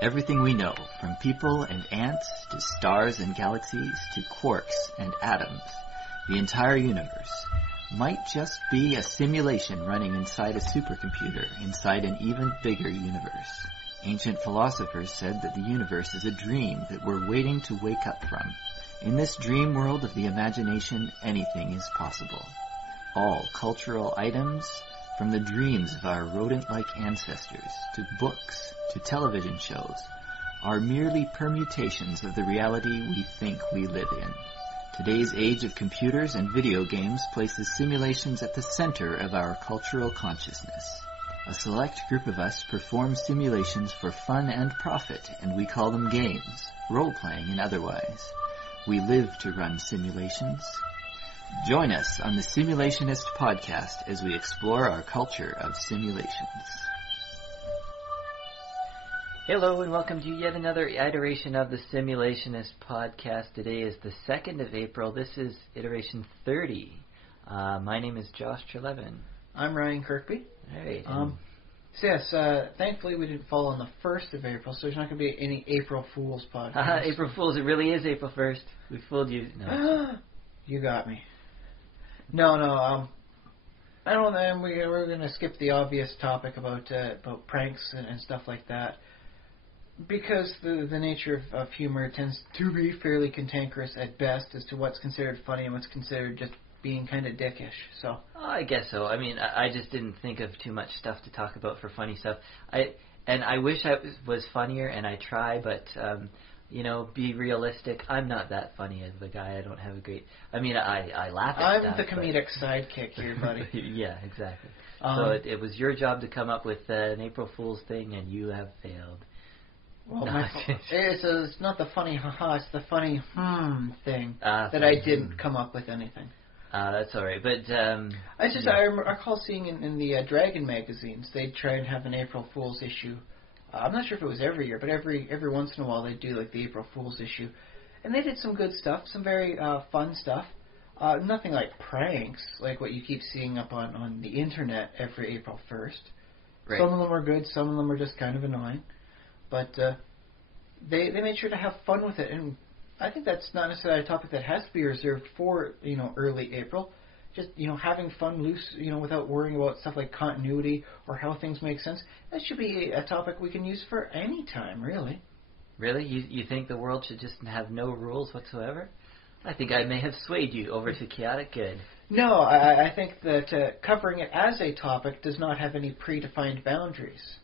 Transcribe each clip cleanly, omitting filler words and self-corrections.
Everything we know, from people and ants to stars and galaxies to quarks and atoms, the entire universe, might just be a simulation running inside a supercomputer inside an even bigger universe. Ancient philosophers said that the universe is a dream that we're waiting to wake up from. In this dream world of the imagination, anything is possible. All cultural items, from the dreams of our rodent-like ancestors, to books, to television shows, are merely permutations of the reality we think we live in. Today's age of computers and video games places simulations at the center of our cultural consciousness. A select group of us perform simulations for fun and profit, and we call them games, role-playing and otherwise. We live to run simulations. Join us on the Simulationist podcast as we explore our culture of simulations. Hello and welcome to yet another iteration of the Simulationist podcast. Today is the 2nd of April. This is iteration 30. My name is Josh Trelevin. I'm Ryan Kirkby. All right. Thankfully we didn't fall on the 1st of April, so there's not going to be any April Fool's podcast. April Fool's, it really is April 1st. We fooled you. No. You got me. No, I don't know, we're going to skip the obvious topic about pranks and stuff like that, because the nature of humor tends to be fairly cantankerous at best as to what's considered funny and what's considered just being kind of dickish. So I guess so. I mean, I just didn't think of too much stuff to talk about for funny stuff. I wish I was funnier, and I try, but be realistic. I'm not that funny as the guy. I don't have a great. I mean, I laugh at stuff. I'm the comedic sidekick here, buddy. Yeah, exactly. So it was your job to come up with an April Fool's thing, and you have failed. Well, it's not the funny haha, it's the funny thing that I didn't come up with anything. That's all right, but I recall seeing in the Dragon magazines they'd try and have an April Fool's issue. I'm not sure if it was every year, but every once in a while they'd do like the April Fool's issue, and they did some good stuff, some very fun stuff. Nothing like pranks, like what you keep seeing up on the internet every April 1st. Right. Some of them are good, some of them are just kind of annoying. But they made sure to have fun with it, and I think that's not necessarily a topic that has to be reserved for early April. Just having fun, loose, without worrying about stuff like continuity or how things make sense. That should be a topic we can use for any time, really. Really, you think the world should just have no rules whatsoever? I think I may have swayed you over to chaotic good. No, I think that covering it as a topic does not have any predefined boundaries.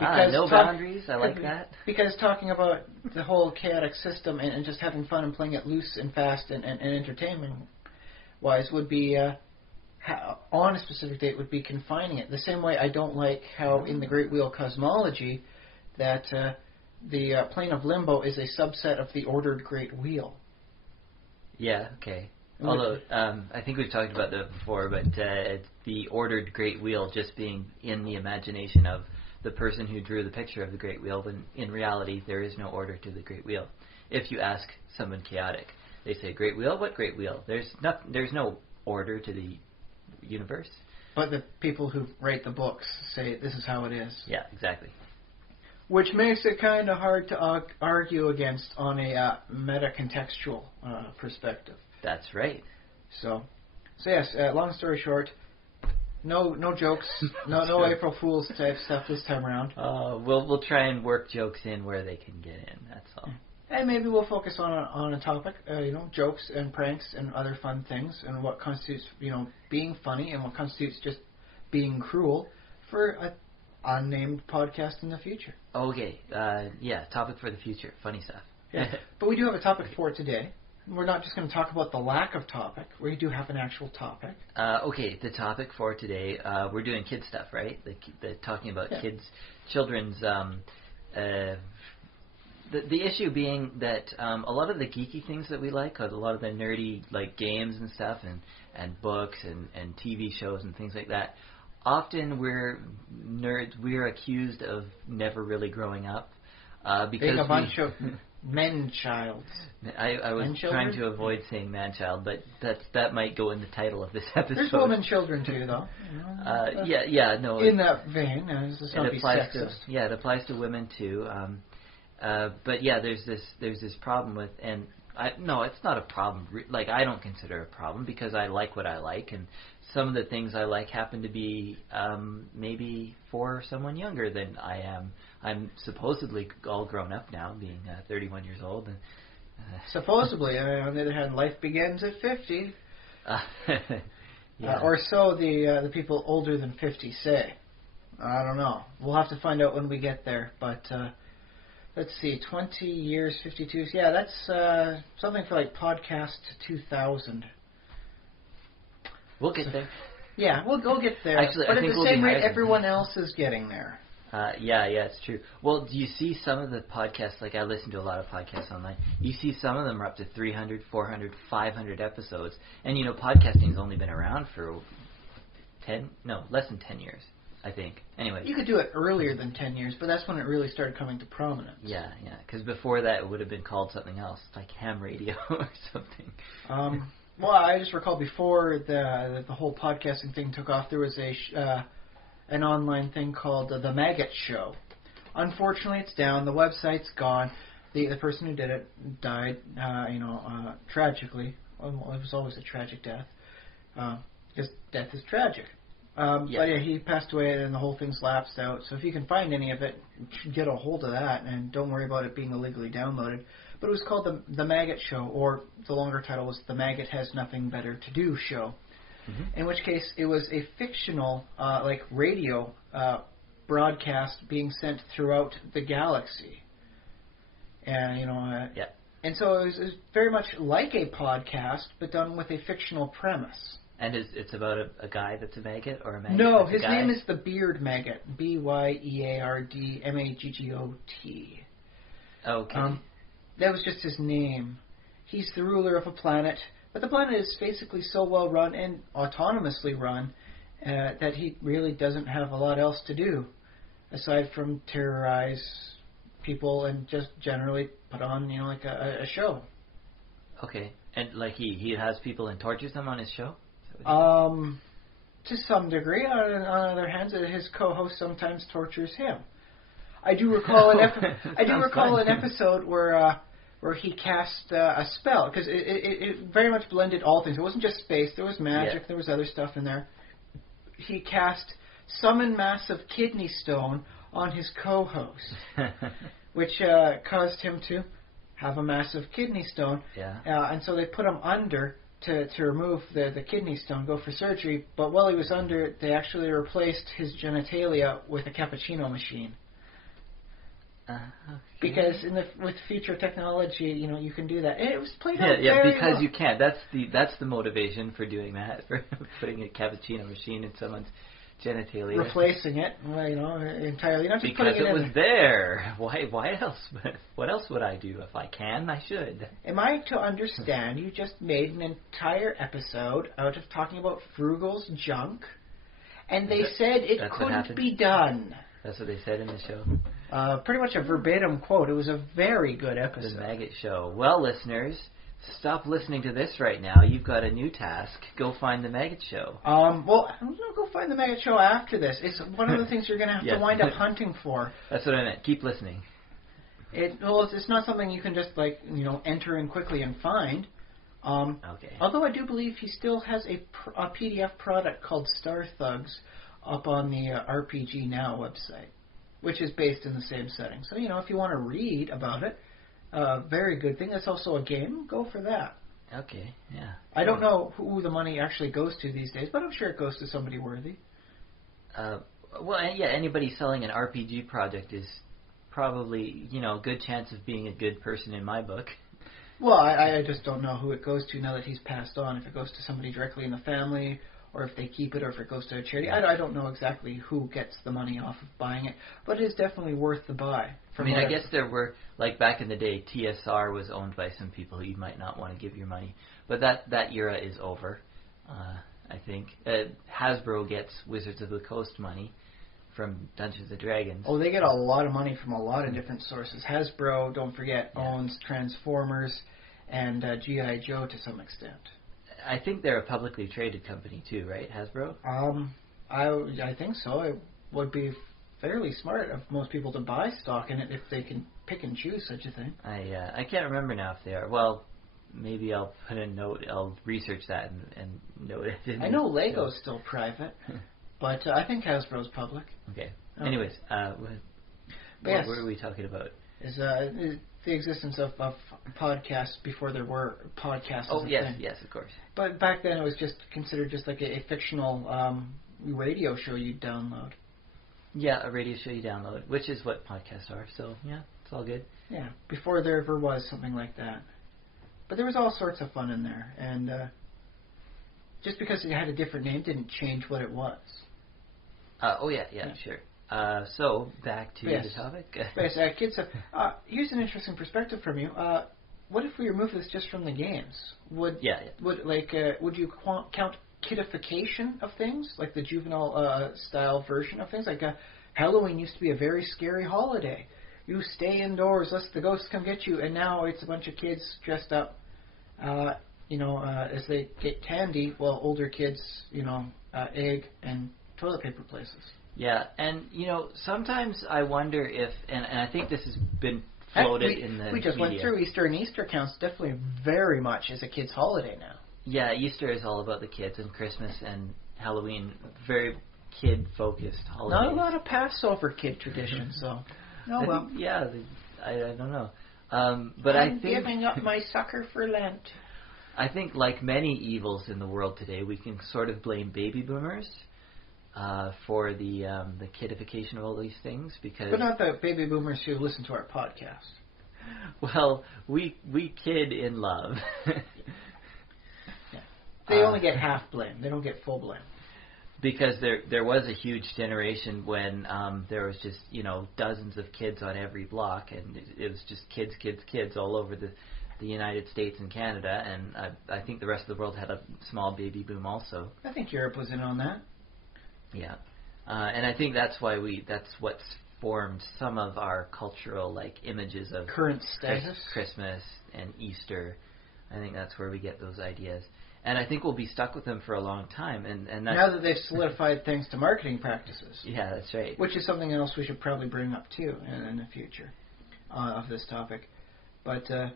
No boundaries. I like that. Because talking about the whole chaotic system and just having fun and playing it loose and fast and entertainment-wise would be, on a specific date, would be confining it. The same way I don't like how in the Great Wheel cosmology that the plane of limbo is a subset of the ordered Great Wheel. Yeah, okay. Although, I think we've talked about that before, but the ordered Great Wheel just being in the imagination of the person who drew the picture of the Great Wheel, when in reality there is no order to the Great Wheel. If you ask someone chaotic, they say, Great Wheel? What Great Wheel? There's no order to the universe. But the people who write the books say this is how it is. Yeah, exactly. Which makes it kind of hard to argue against on a meta-contextual perspective. That's right. So yes, long story short, no jokes, no April Fool's type stuff this time around. We'll try and work jokes in where they can get in. That's all. And maybe we'll focus on a topic, jokes and pranks and other fun things, and what constitutes being funny and what constitutes just being cruel for an unnamed podcast in the future. Okay, topic for the future, funny stuff. Yeah, but we do have a topic for today. We're not just going to talk about the lack of topic. We do have an actual topic. Okay, the topic for today, we're doing kid stuff, right? The talking about children's. The issue being that a lot of the geeky things that we like, a lot of the nerdy like games and stuff, and books and TV shows and things like that. Often we're nerds. We're accused of never really growing up because being a bunch of man-childs. I was trying to avoid saying man-child, but that might go in the title of this episode. There's woman-children too, though. No. In that vein, this is not be sexist. It applies to women too. But yeah, there's this problem with, and no, it's not a problem. Like, I don't consider it a problem because I like what I like, and some of the things I like happen to be maybe for someone younger than I am. I'm supposedly all grown up now, being 31 years old. And, supposedly, on the other hand, life begins at 50. Yeah. Or so the people older than 50 say. I don't know. We'll have to find out when we get there. But let's see, 20 years, 52. Yeah, that's something for like podcast 2000. We'll get there. Yeah, we'll get there. Actually, but I think at the we'll same be rate, higher than everyone that. else is getting there. Yeah, it's true. Well, do you see some of the podcasts, like I listen to a lot of podcasts online, you see some of them are up to 300, 400, 500 episodes. And, podcasting's only been around for less than 10 years, I think. Anyway. You could do it earlier than 10 years, but that's when it really started coming to prominence. Yeah, because before that it would have been called something else, like ham radio or something. Well, I just recall before the whole podcasting thing took off, there was an online thing called The Maggot Show. Unfortunately, it's down. The website's gone. The person who did it died, tragically. Well, it was always a tragic death, because death is tragic. But yeah, he passed away and the whole thing's lapsed out. So if you can find any of it, get a hold of that and don't worry about it being illegally downloaded. But it was called the Maggot Show, or the longer title was The Maggot Has Nothing Better to Do Show. Mm-hmm. In which case, it was a fictional, radio broadcast being sent throughout the galaxy. And, and so it was very much like a podcast, but done with a fictional premise. And it's about a guy that's a maggot, or a maggot? No, his name is the Beard Maggot. Byerdmaggot. Okay. That was just his name. He's the ruler of a planet, but the planet is basically so well run and autonomously run that he really doesn't have a lot else to do aside from terrorize people and just generally put on, a show. Okay, and like he has people and tortures them on his show? To some degree. On the other hand, his co-host sometimes tortures him. I do recall an episode where he cast a spell, because it very much blended all things. It wasn't just space. There was magic. Yeah. There was other stuff in there. He cast Summon Massive Kidney Stone on his co-host, which caused him to have a massive kidney stone. Yeah. And so they put him under to remove the kidney stone, go for surgery. But while he was under, they actually replaced his genitalia with a cappuccino machine. Okay. Because with future technology, you can do that. And it was played out very because well. You can. That's the motivation for doing that, for putting a cappuccino machine in someone's genitalia. Replacing it, entirely. Not just because putting it was there. Why else? What else would I do? If I can, I should. Am I to understand you just made an entire episode out of talking about Frugal's junk, and they said it couldn't be done? That's what they said in the show. Pretty much a verbatim quote. It was a very good episode. The Maggot Show. Well, listeners, stop listening to this right now. You've got a new task. Go find the Maggot Show. Well, I'm going to go find the Maggot Show after this. It's one of the things you're going to have to wind up hunting for. That's what I meant. Keep listening. It's not something you can just, enter in quickly and find. Okay. Although I do believe he still has a PDF product called Star Thugs up on the RPG Now website, which is based in the same setting. So, if you want to read about it, very good thing. That's also a game. Go for that. Okay, yeah. I don't know who the money actually goes to these days, but I'm sure it goes to somebody worthy. Anybody selling an RPG project is probably, a good chance of being a good person in my book. Well, I just don't know who it goes to now that he's passed on. If it goes to somebody directly in the family, or if they keep it, or if it goes to a charity. I don't know exactly who gets the money off of buying it, but it is definitely worth the buy. I guess there were, back in the day, TSR was owned by some people who you might not want to give your money. But that era is over, I think. Hasbro gets Wizards of the Coast money from Dungeons & Dragons. Oh, they get a lot of money from a lot of different sources. Hasbro, don't forget, owns Transformers and G.I. Joe to some extent. I think they're a publicly traded company too, right, Hasbro? I think so. It would be fairly smart of most people to buy stock in it if they can pick and choose such a thing. I can't remember now if they are. Well, maybe I'll put a note. I'll research that and note it. I know Lego's still private, but I think Hasbro's public. Okay. Anyways, what were we talking about? Is the existence of podcasts before there were podcasts. Oh, yes, of course. But back then it was just considered just like a fictional radio show you'd download. Yeah, a radio show you download, which is what podcasts are. So, yeah, it's all good. Yeah, before there ever was something like that. But there was all sorts of fun in there. And just because it had a different name didn't change what it was. Sure. So, back to the topic. Yes, kids. Here's an interesting perspective from you. What if we remove this just from the games? Would you count kidification of things, like the juvenile style version of things? Like Halloween used to be a very scary holiday. You stay indoors, lest the ghosts come get you, and now it's a bunch of kids dressed up, as they get candy, while older kids, egg and toilet paper places. Yeah, and, sometimes I wonder if, and I think this has been floated in the We just media. went through Easter, and Easter counts definitely very much as a kid's holiday now. Yeah, Easter is all about the kids, and Christmas and Halloween, very kid-focused holidays. Not a lot of Passover kid traditions, so. Oh, well. Yeah, I don't know. But I'm giving up my sucker for Lent. I think, like many evils in the world today, we can sort of blame baby boomers for the kidification of all these things, because. But not the baby boomers who listen to our podcast. Well, we kid in love. Yeah. They only get half blame. They don't get full blame. Because there was a huge generation when there was just dozens of kids on every block, and it was just kids all over the United States and Canada, and I think the rest of the world had a small baby boom also. I think Europe was in on that. Yeah, and I think that's what's formed some of our cultural images of current status, Christmas and Easter. I think that's where we get those ideas. And I think we'll be stuck with them for a long time. And that's, now that they've solidified thanks to marketing practices. Yeah, that's right. Which is something else we should probably bring up too in the future of this topic. But do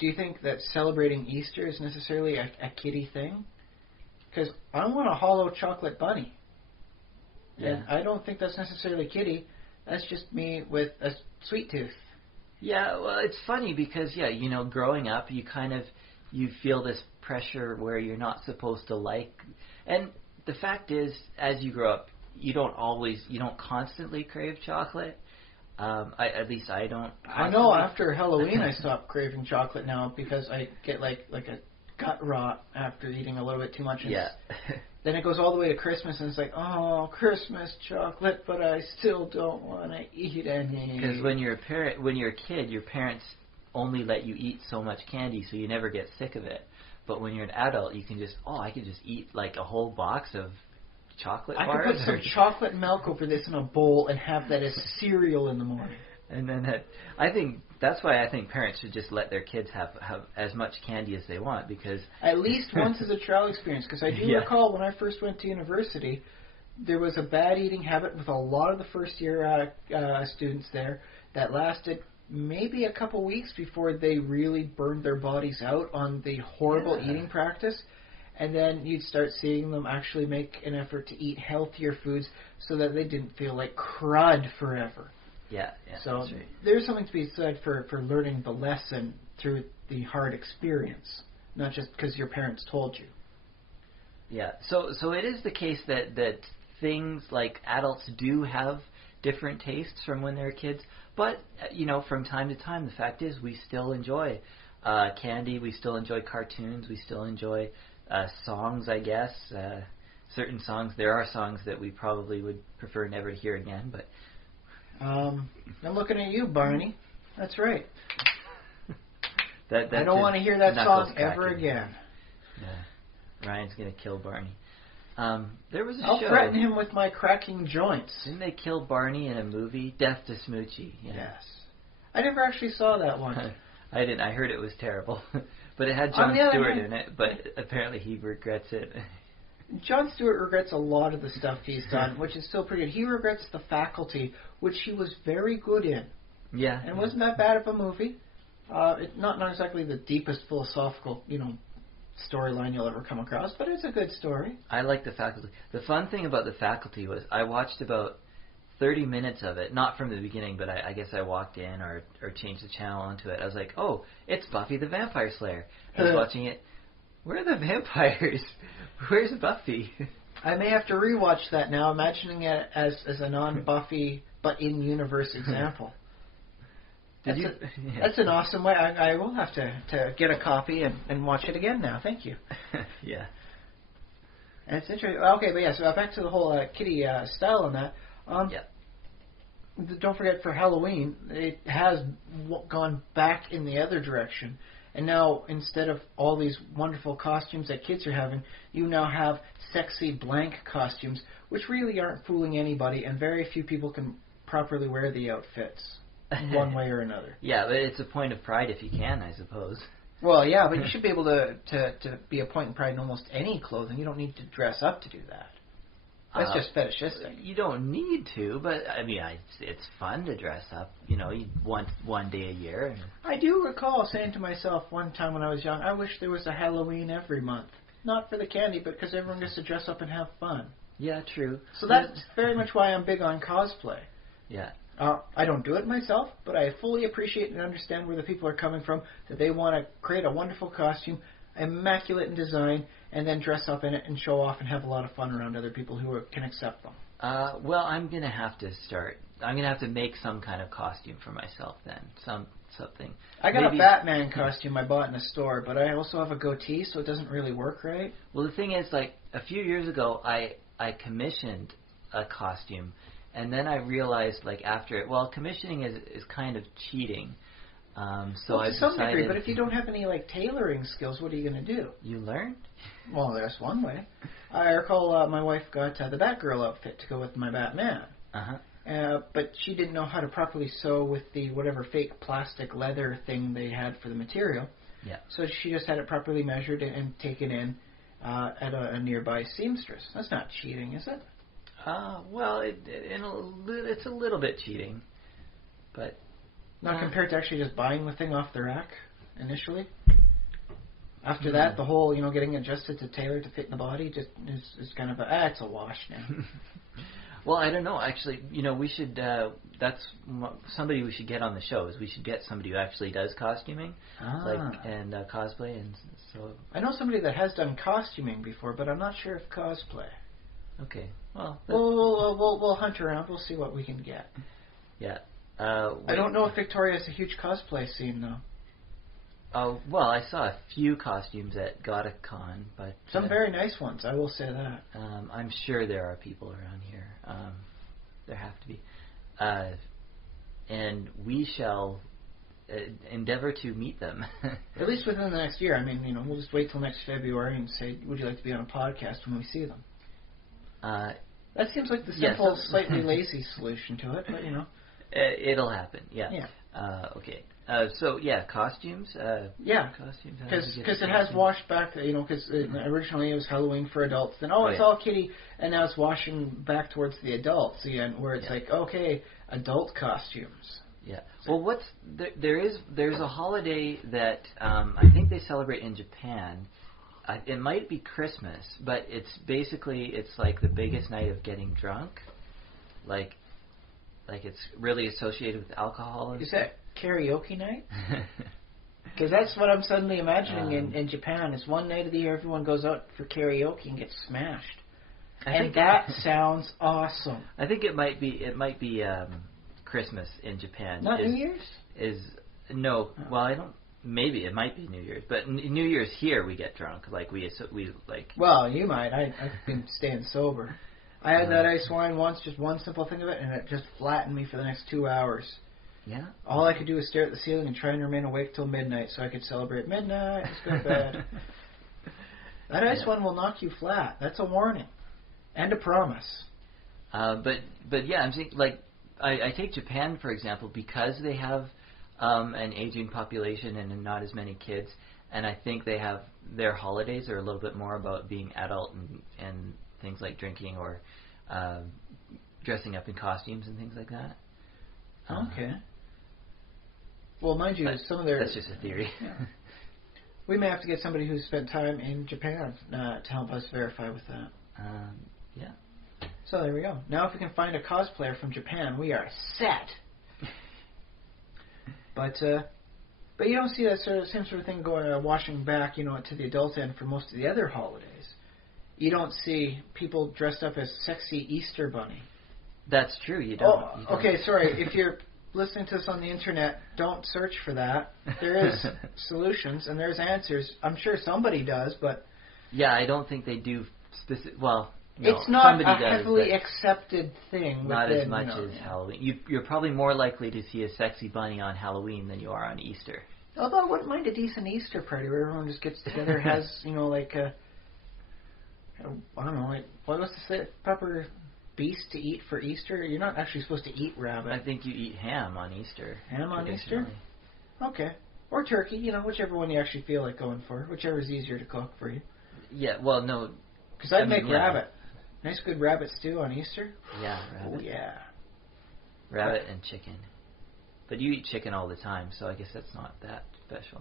you think that celebrating Easter is necessarily a kiddie thing? Because I want a hollow chocolate bunny. Yeah. And I don't think that's necessarily kiddie. That's just me with a sweet tooth. Yeah, well, it's funny because, growing up, you feel this pressure where you're not supposed to like. And the fact is, as you grow up, you don't constantly crave chocolate. At least I don't. I know after Halloween I stopped craving chocolate now because I get like a gut rot after eating a little bit too much. Yeah. Then it goes all the way to Christmas, and it's like, oh, Christmas chocolate, but I still don't want to eat any. Because when you're a kid, your parents only let you eat so much candy, so you never get sick of it. But when you're an adult, you can I could just eat like a whole box of chocolate bars. I could put some chocolate milk over this in a bowl and have that as cereal in the morning. And then I think that's why I think parents should just let their kids have as much candy as they want, because at least once as a trial experience. Because I do recall when I first went to university, there was a bad eating habit with a lot of the first year students there that lasted maybe a couple weeks before they really burned their bodies out on the horrible eating practice. And then you'd start seeing them actually make an effort to eat healthier foods so that they didn't feel like crud forever. Yeah, so that's right. There's something to be said for learning the lesson through the hard experience, not just because your parents told you. Yeah, so it is the case that things like adults do have different tastes from when they're kids, but from time to time, the fact is we still enjoy candy, we still enjoy cartoons, we still enjoy songs, I guess. Certain songs, there are songs that we probably would prefer never to hear again, but I'm looking at you, Barney. That's right. That's I don't want to hear that song ever again. Yeah. Ryan's going to kill Barney. There was a show. I'll threaten him with my cracking joints. Didn't they kill Barney in a movie? Death to Smoochie. Yeah. Yes. I never actually saw that one. I didn't. I heard it was terrible. But it had Jon Stewart in it, but apparently he regrets it. Jon Stewart regrets a lot of the stuff he's done, which is still pretty good. He regrets The Faculty, which he was very good in. Yeah. And it wasn't that bad of a movie. Not exactly the deepest philosophical, storyline you'll ever come across, but it's a good story. I like The Faculty. The fun thing about The Faculty was I watched about 30 minutes of it, not from the beginning, but I guess I walked in or changed the channel onto it. I was like, oh, it's Buffy the Vampire Slayer. I was watching it. Where are the vampires? Where's Buffy? I may have to rewatch that now, imagining it as a non-Buffy but in-universe example. That's an awesome way. I will have to get a copy and watch it again now. Thank you. Yeah. And it's interesting. Okay, but so back to the whole kitty style on that. Don't forget, for Halloween, it has gone back in the other direction. And now, instead of all these wonderful costumes that kids are having, you now have sexy blank costumes, which really aren't fooling anybody, and very few people can properly wear the outfits one way or another. Yeah, but it's a point of pride if you can, I suppose. Well, yeah, but you should be able to be a point of pride in almost any clothing. You don't need to dress up to do that. That's just fetishistic. You don't need to, but I mean, it's fun to dress up. One day a year. I do recall saying to myself one time when I was young, I wish there was a Halloween every month. Not for the candy, but because everyone gets to dress up and have fun. Yeah, true. So that's very much why I'm big on cosplay. Yeah. I don't do it myself, but I fully appreciate and understand where the people are coming from, that they want to create a wonderful costume, immaculate in design, and then dress up in it and show off and have a lot of fun around other people who can accept them. Well, I'm going to have to start. I'm going to have to make some kind of costume for myself then. Something. I got a Batman costume I bought in a store, but I also have a goatee, so it doesn't really work right. Well, the thing is, like, a few years ago, I commissioned a costume, and then I realized, like, after it, well, commissioning is kind of cheating. So I to some degree, but if you don't have any tailoring skills, what are you going to do? You learn? Well, there's one way. I recall my wife got the Batgirl outfit to go with my Batman. But she didn't know how to properly sew with the whatever fake plastic leather thing they had for the material. Yeah. So she just had it properly measured and taken in at a nearby seamstress. That's not cheating, is it? Well, it's a little bit cheating, but not compared to actually just buying the thing off the rack initially. After that, the whole getting adjusted to tailor to fit the body just is kind of it's a wash now. Well, I don't know. Actually, we should. That's somebody we should get on the show. Is we should get somebody who actually does costuming, and cosplay, and so. I know somebody that has done costuming before, but I'm not sure if cosplay. Okay. Well, we'll hunt around. We'll see what we can get. Yeah. I don't know if Victoria has a huge cosplay scene though. Oh, well, I saw a few costumes at GothiCon, but some very nice ones. I will say that. I'm sure there are people around here. There have to be, and we shall endeavor to meet them. At least within the next year. I mean, we'll just wait till next February and say, "Would you like to be on a podcast when we see them?" That seems like the simple, slightly lazy solution to it, but it'll happen. Yeah. Yeah. Okay. So costumes. Costumes. Because it has washed back. Because originally it was Halloween for adults. Then it's all kiddie, and now it's washing back towards the adults again, where it's like adult costumes. Yeah. Well, there's a holiday that I think they celebrate in Japan. It might be Christmas, but it's like the biggest night of getting drunk, like it's really associated with alcohol. Is that karaoke night? Because that's what I'm suddenly imagining in Japan. Is one night of the year everyone goes out for karaoke and gets smashed, and that sounds awesome. I think it might be Christmas in Japan. Not New Year's? No. Well, I don't. Maybe it might be New Year's, but New Year's here we get drunk. We like. Well, you might. I've been staying sober. I had that ice wine once, just one simple thing of it, and it just flattened me for the next 2 hours. Yeah. All I could do was stare at the ceiling and try and remain awake till midnight, so I could celebrate midnight. Let's go to bed. That ice one will knock you flat. That's a warning, and a promise. But yeah, I'm saying I take Japan for example because they have an aging population and not as many kids. And I think their holidays are a little bit more about being adult and things like drinking or dressing up in costumes and things like that. Okay. Well, mind you, some of their... That's just a theory. Yeah. We may have to get somebody who's spent time in Japan to help us verify with that. Yeah. So there we go. Now if we can find a cosplayer from Japan, we are set. But you don't see that same sort of thing going washing back, to the adult end for most of the other holidays. You don't see people dressed up as sexy Easter bunny. That's true. You don't. Okay. Sorry. If you're listening to us on the internet, don't search for that. There is solutions and there's answers. I'm sure somebody does, but yeah, I don't think they do specific. Well, no, it's not a does, heavily accepted thing. Not as much as Halloween. You're probably more likely to see a sexy bunny on Halloween than you are on Easter. Although I wouldn't mind a decent Easter party where everyone just gets together, has like a, I don't know, like what was the proper beast to eat for Easter? You're not actually supposed to eat rabbit. I think you eat ham on Easter. Ham on Easter? Okay. Or turkey, whichever one you actually feel like going for, whichever is easier to cook for you. Yeah, well, no. Because I'd make rabbit. Nice good rabbit stew on Easter. Yeah, rabbit. Oh, yeah. Rabbit and chicken. But you eat chicken all the time, so I guess that's not that special.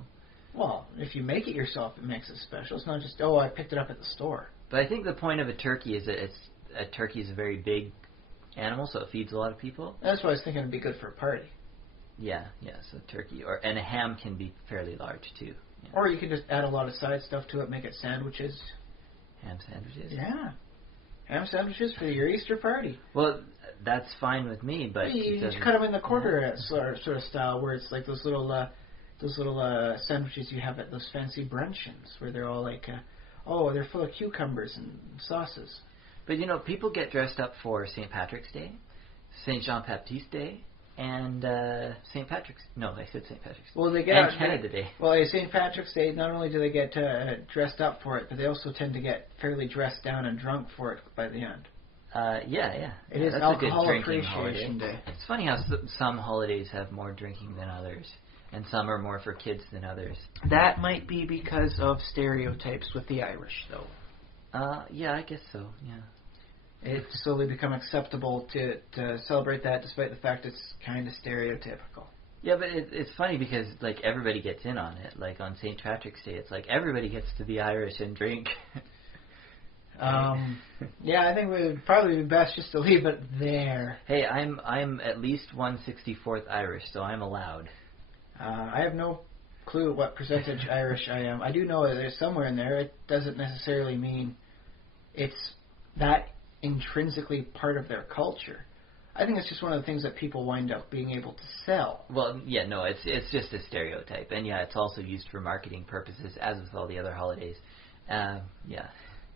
Well, if you make it yourself, it makes it special. It's not just, I picked it up at the store. But I think the point of a turkey is that a turkey is a very big animal, so it feeds a lot of people. That's why I was thinking it'd be good for a party. Yeah, so turkey. And a ham can be fairly large, too. Yeah. Or you could just add a lot of side stuff to it, make it sandwiches. Ham sandwiches? Yeah. Ham sandwiches for your Easter party. Well, that's fine with me, but... You just cut them in the quarter sort of style, where it's like those little sandwiches you have at those fancy bruncheons, where they're all like, they're full of cucumbers and sauces. But, people get dressed up for St. Patrick's Day, St. Jean-Baptiste Day, and St. Patrick's... No, I said St. Patrick's Day. Well, they get and Canada Day. Well, St. Patrick's Day, not only do they get dressed up for it, but they also tend to get fairly dressed down and drunk for it by the end. Yeah. It is that's Alcohol a good drinking Appreciation holiday. Day. It's funny how some holidays have more drinking than others, and some are more for kids than others. That might be because of stereotypes with the Irish, though. Yeah, I guess so, yeah. It's slowly become acceptable to celebrate that, despite the fact it's kind of stereotypical. Yeah, but it's funny because, like, everybody gets in on it. Like, on St. Patrick's Day, it's like everybody gets to be Irish and drink. Yeah, I think it would probably be best just to leave it there. Hey, I'm at least 1/64th Irish, so I'm allowed. I have no clue what percentage Irish I am. I do know that there's somewhere in there. It doesn't necessarily mean it's that intrinsically part of their culture. I think it's just one of the things that people wind up being able to sell. Well, yeah, no, it's just a stereotype, and yeah, it's also used for marketing purposes, as with all the other holidays. Yeah.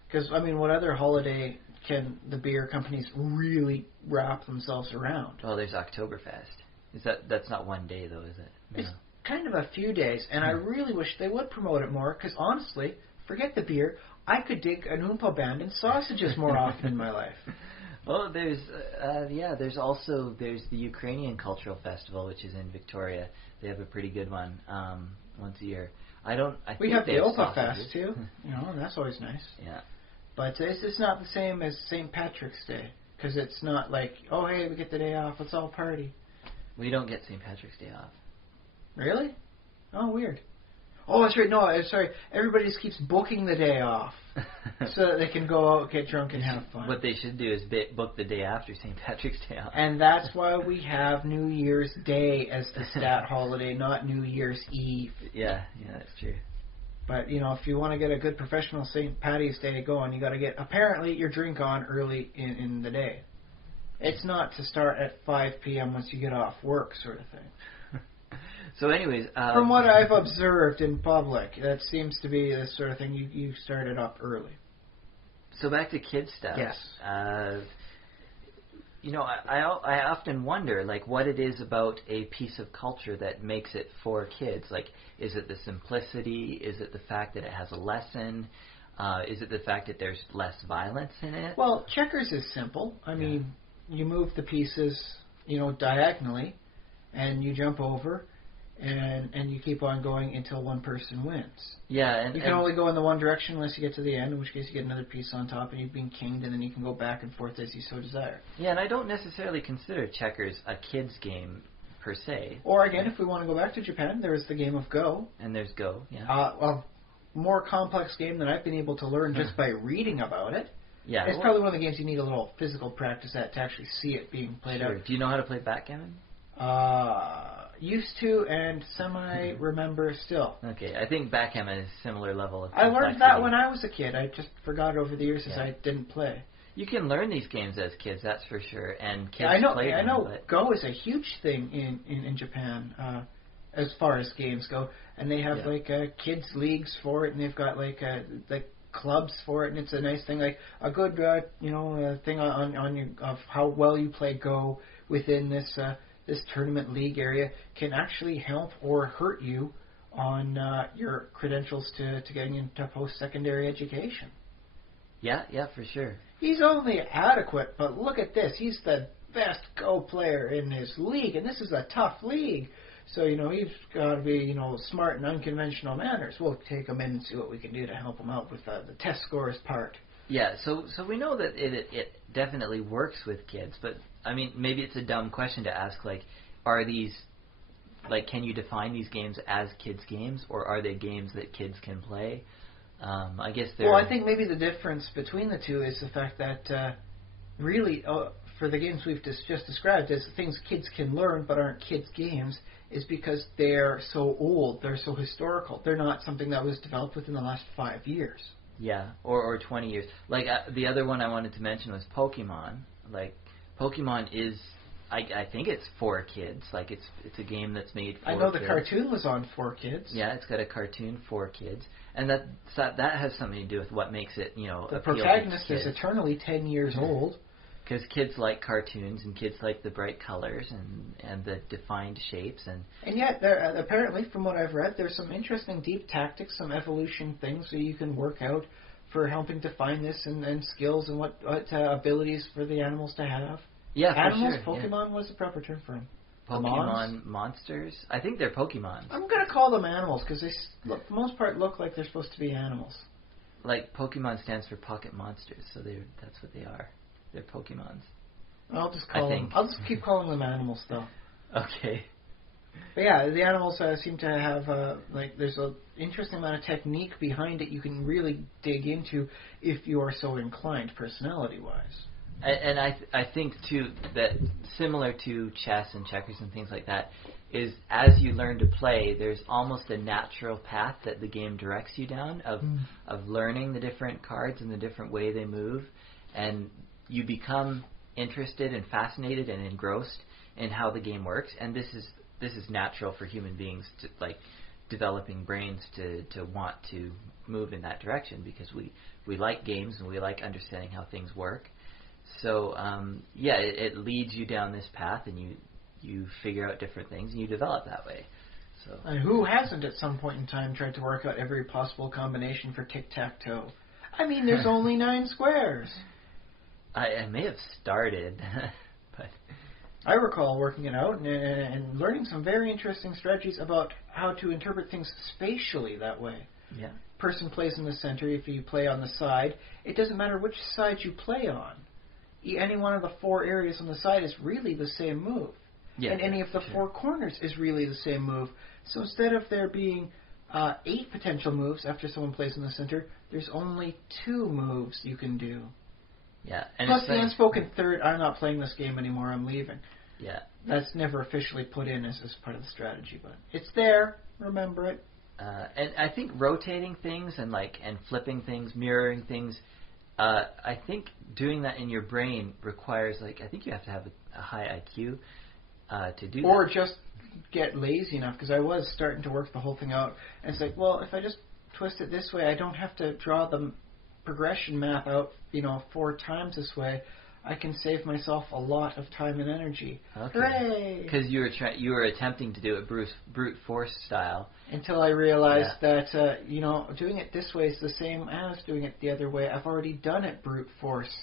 Because what other holiday can the beer companies really wrap themselves around? Well, there's Oktoberfest. That's not one day though, is it? No. It's kind of a few days, and I really wish they would promote it more. Because honestly, forget the beer. I could dig an Oompa band and sausages more often in my life. Well, there's the Ukrainian Cultural Festival, which is in Victoria. They have a pretty good one once a year. We have the Opa Fest too, and that's always nice. Yeah. But it's not the same as St. Patrick's Day, because it's not like, oh hey, we get the day off, let's all party. We don't get St. Patrick's Day off. Really? Oh, weird. Oh, that's right. No, sorry. Everybody just keeps booking the day off so that they can go out, get drunk, and have fun. What they should do is book the day after St. Patrick's Day off. And that's why we have New Year's Day as the stat holiday, not New Year's Eve. Yeah, that's true. But, if you want to get a good professional St. Patty's Day going, you got to get, apparently, your drink on early in the day. It's not to start at 5 p.m. once you get off work sort of thing. So anyways... from what I've observed in public, that seems to be the sort of thing you started up early. So back to kids stuff. Yes. I often wonder, like, what it is about a piece of culture that makes it for kids. Like, is it the simplicity? Is it the fact that it has a lesson? Is it the fact that there's less violence in it? Well, checkers is simple. I mean, you move the pieces, diagonally, and you jump over. and you keep on going until one person wins. Yeah, and you can only go in the one direction unless you get to the end, in which case you get another piece on top and you've been kinged, and then you can go back and forth as you so desire. Yeah, and I don't necessarily consider checkers a kid's game per se. Or again, if we want to go back to Japan, there is the game of Go. And there's Go, yeah. A more complex game than I've been able to learn just by reading about it. Yeah, it's probably one of the games you need a little physical practice at to actually see it being played out. Do you know how to play backgammon? Used to and semi-remember still. Okay, I think backgammon is a similar level of complexity. I learned that when I was a kid. I just forgot it over the years as I didn't play. You can learn these games as kids, that's for sure, and kids play them. I know. Go is a huge thing in Japan as far as games go, and they have kids leagues for it, and they've got like clubs for it, and it's a nice thing, like a good thing on your of how well you play Go within this tournament league area can actually help or hurt you on your credentials to getting into post-secondary education. Yeah, for sure. He's only adequate, but look at this. He's the best Go player in his league, and this is a tough league. So, he's got to be, smart and unconventional manners. We'll take him in and see what we can do to help him out with the test scores part. Yeah, so we know that it definitely works with kids, but, I mean, maybe it's a dumb question to ask, are these, can you define these games as kids' games, or are they games that kids can play? I guess they're... Well, I think maybe the difference between the two is the fact that, really, for the games we've just described as things kids can learn but aren't kids' games, is because they're so old, they're so historical. They're not something that was developed within the last 5 years. Yeah, or 20 years. The other one I wanted to mention was Pokemon. Pokemon is, I think it's for kids. It's a game that's made for kids. I know the cartoon was on for kids. Yeah, it's got a cartoon for kids. And that has something to do with what makes it, the protagonist is eternally 10 years old. Because kids like cartoons, and kids like the bright colors and the defined shapes. And yet, apparently, from what I've read, there's some interesting deep tactics, some evolution things that you can work out for helping define this, and skills, and what abilities for the animals to have. Yeah, animals, for sure. Pokemon was the proper term for them. Pokemon monsters? I think they're Pokemons. I'm going to call them animals, because they, for the most part, look like they're supposed to be animals. Pokemon stands for pocket monsters, so that's what they are. They're Pokemons. I'll just keep calling them animals, though. Okay. But yeah, the animals seem to have there's an interesting amount of technique behind it you can really dig into if you are so inclined, personality-wise. And I think too that similar to chess and checkers and things like that is as you learn to play, there's almost a natural path that the game directs you down of learning the different cards and the different way they move, and you become interested and fascinated and engrossed in how the game works, and this is natural for human beings to developing brains to want to move in that direction, because we like games and we like understanding how things work. So it leads you down this path, and you figure out different things and you develop that way. So and who hasn't at some point in time tried to work out every possible combination for tic-tac-toe? I mean, there's only 9 squares. I may have started, but I recall working it out and learning some very interesting strategies about how to interpret things spatially that way. Yeah. Person plays in the center. If you play on the side, it doesn't matter which side you play on. Any one of the 4 areas on the side is really the same move. Yeah, and any of the 4 corners is really the same move. So instead of there being 8 potential moves after someone plays in the center, there's only 2 moves you can do. Yeah. And plus the unspoken third, I'm not playing this game anymore, I'm leaving. Yeah. That's never officially put in as part of the strategy, but it's there. Remember it. And I think rotating things and flipping things, mirroring things, I think doing that in your brain requires I think you have to have a high IQ to do that. Or just get lazy enough, because I was starting to work the whole thing out, and it's well, if I just twist it this way, I don't have to draw the progression map out 4 times this way. I can save myself a lot of time and energy. Okay. Hooray! Because you were attempting to do it brute force style. Until I realized that doing it this way is the same as doing it the other way. I've already done it brute force.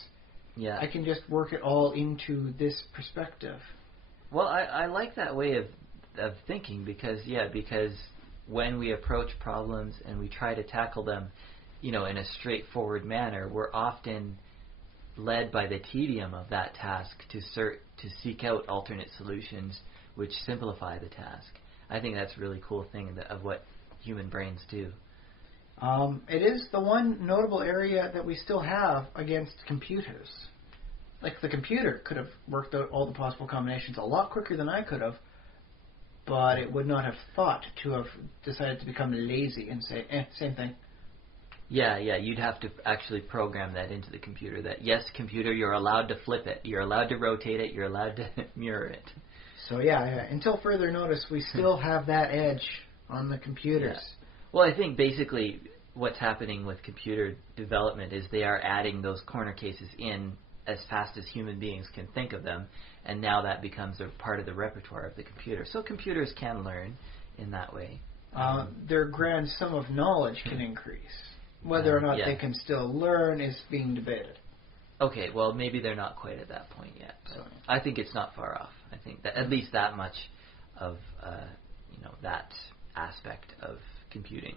Yeah. I can just work it all into this perspective. Well, I like that way of of thinking because when we approach problems and we try to tackle them, in a straightforward manner, we're often led by the tedium of that task to seek out alternate solutions which simplify the task. I think that's a really cool thing of what human brains do. It is the one notable area that we still have against computers. Like, the computer could have worked out all the possible combinations a lot quicker than I could have, but it would not have thought to have decided to become lazy and say, same thing. Yeah, you'd have to actually program that into the computer that, yes, computer, you're allowed to flip it, you're allowed to rotate it, you're allowed to mirror it. So until further notice, we still have that edge on the computers. Yeah. Well, I think basically what's happening with computer development is they are adding those corner cases in as fast as human beings can think of them, and now that becomes a part of the repertoire of the computer. So computers can learn in that way. Their grand sum of knowledge can increase. Whether or not they can still learn is being debated. Okay, well, maybe they're not quite at that point yet. So I think it's not far off. I think that at least that much of that aspect of computing.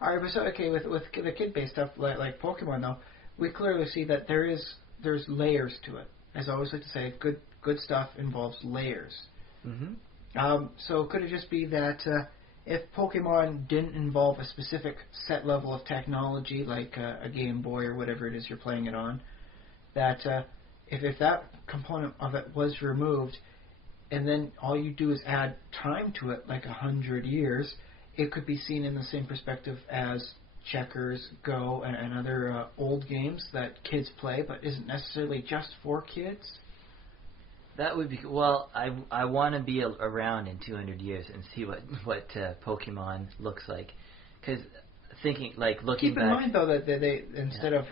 All right, but so with the kid-based stuff like Pokemon, though, we clearly see that there's layers to it. As I always like to say, good stuff involves layers. Mm-hmm. So could it just be that if Pokemon didn't involve a specific set level of technology, like a Game Boy or whatever it is you're playing it on, that if that component of it was removed, and then all you do is add time to it, like 100 years, it could be seen in the same perspective as checkers, Go, and other old games that kids play, but isn't necessarily just for kids. That would be well. I want to be around in 200 years and see what Pokemon looks like, because looking Keep in back, mind though that they instead of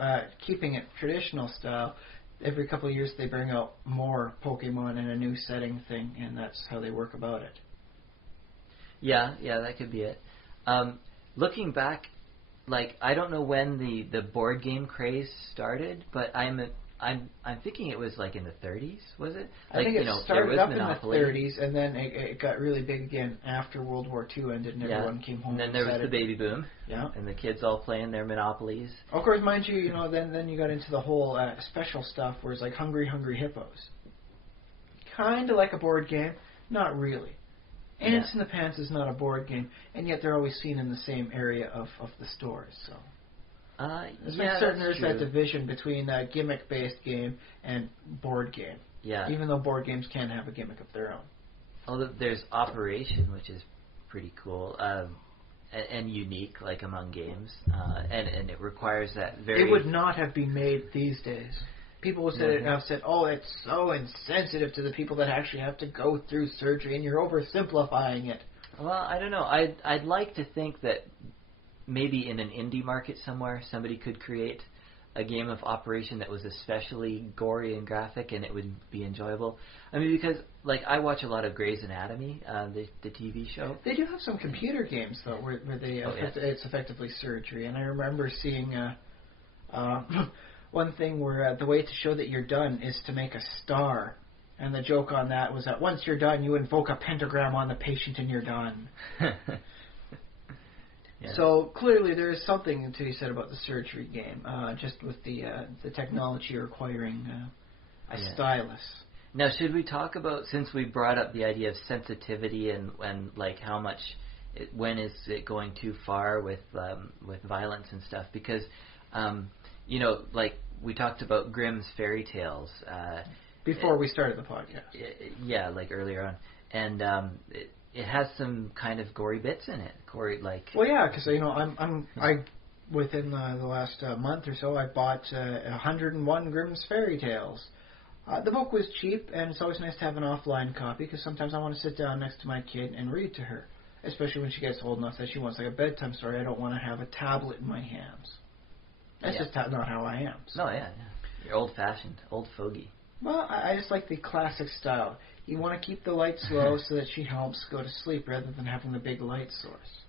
keeping it traditional style, every couple of years they bring out more Pokemon in a new setting thing, and that's how they work about it. Yeah, that could be it. Looking back, I don't know when the board game craze started, but I'm thinking it was in the 30s, was it? I think it started up Monopoly. in the 30s, and then it got really big again after World War II ended, and everyone came home. And then there was the baby boom. Yeah. And the kids all playing their Monopolies. Of course, mind you, then you got into the whole special stuff, where it's like Hungry Hungry Hippos. Kind of like a board game, not really. Ants in the Pants is not a board game, and yet they're always seen in the same area of the stores. So there's that division between a gimmick-based game and board game. Yeah. Even though board games can have a gimmick of their own. Although there's Operation, which is pretty cool and unique, among games, and it requires that very. It would not have been made these days. People would have said, "Oh, it's so insensitive to the people that actually have to go through surgery, and you're oversimplifying it." Well, I don't know. I'd like to think that maybe in an indie market somewhere, somebody could create a game of Operation that was especially gory and graphic, and it would be enjoyable. I mean, because I watch a lot of Grey's Anatomy, the TV show. They do have some computer games though, where they it's effectively surgery, and I remember seeing one thing where the way to show that you're done is to make a star. And the joke on that was that once you're done, you invoke a pentagram on the patient and you're done. Yeah. So clearly there is something to be said about the surgery game, just with the technology requiring a stylus. Now, should we talk about, since we brought up the idea of sensitivity and how much, when is it going too far with violence and stuff? Because we talked about Grimm's fairy tales. Before we started the podcast. Yeah, earlier on. And it has some kind of gory bits in it. Well, yeah, because, I within the last month or so, I bought 101 Grimm's fairy tales. The book was cheap, and it's always nice to have an offline copy, because sometimes I want to sit down next to my kid and read to her. Especially when she gets old enough that she wants a bedtime story. I don't want to have a tablet in my hands. That's just not how I am. So. No, yeah. You're old-fashioned, old fogey. Well, I just like the classic style. You want to keep the lights low so that she helps go to sleep rather than having the big light source.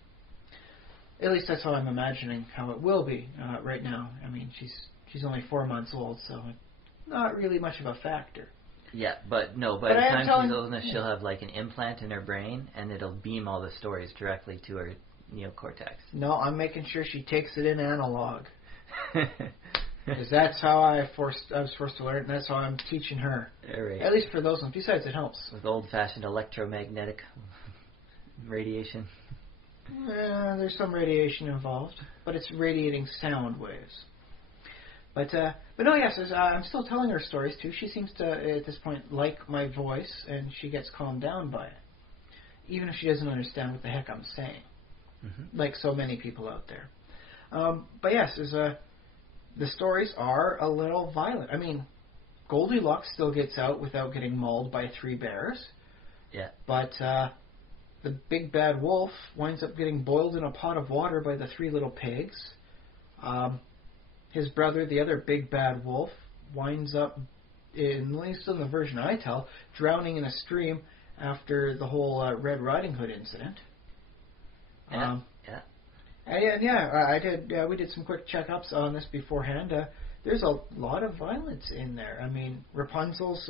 At least that's how I'm imagining how it will be right now. I mean, she's only 4 months old, so not really much of a factor. Yeah, but no, by But the I am time telling- she's old enough, she'll have like an implant in her brain, and it'll beam all the stories directly to her neocortex. No, I'm making sure she takes it in analog. Because that's how I was forced to learn it, and that's how I'm teaching her. Right. At least for those ones. Besides, it helps. With old-fashioned electromagnetic radiation. There's some radiation involved, but it's radiating sound waves. But no, yes, I'm still telling her stories too. She seems to, at this point, like my voice, and she gets calmed down by it, even if she doesn't understand what the heck I'm saying, like so many people out there. But yes, the stories are a little violent. I mean, Goldilocks still gets out without getting mauled by 3 bears. Yeah. But the big bad wolf winds up getting boiled in a pot of water by the 3 little pigs. His brother, the other big bad wolf, winds up, at least in the version I tell, drowning in a stream after the whole Red Riding Hood incident. Yeah. I did. We did some quick checkups on this beforehand. There's a lot of violence in there. I mean, Rapunzel's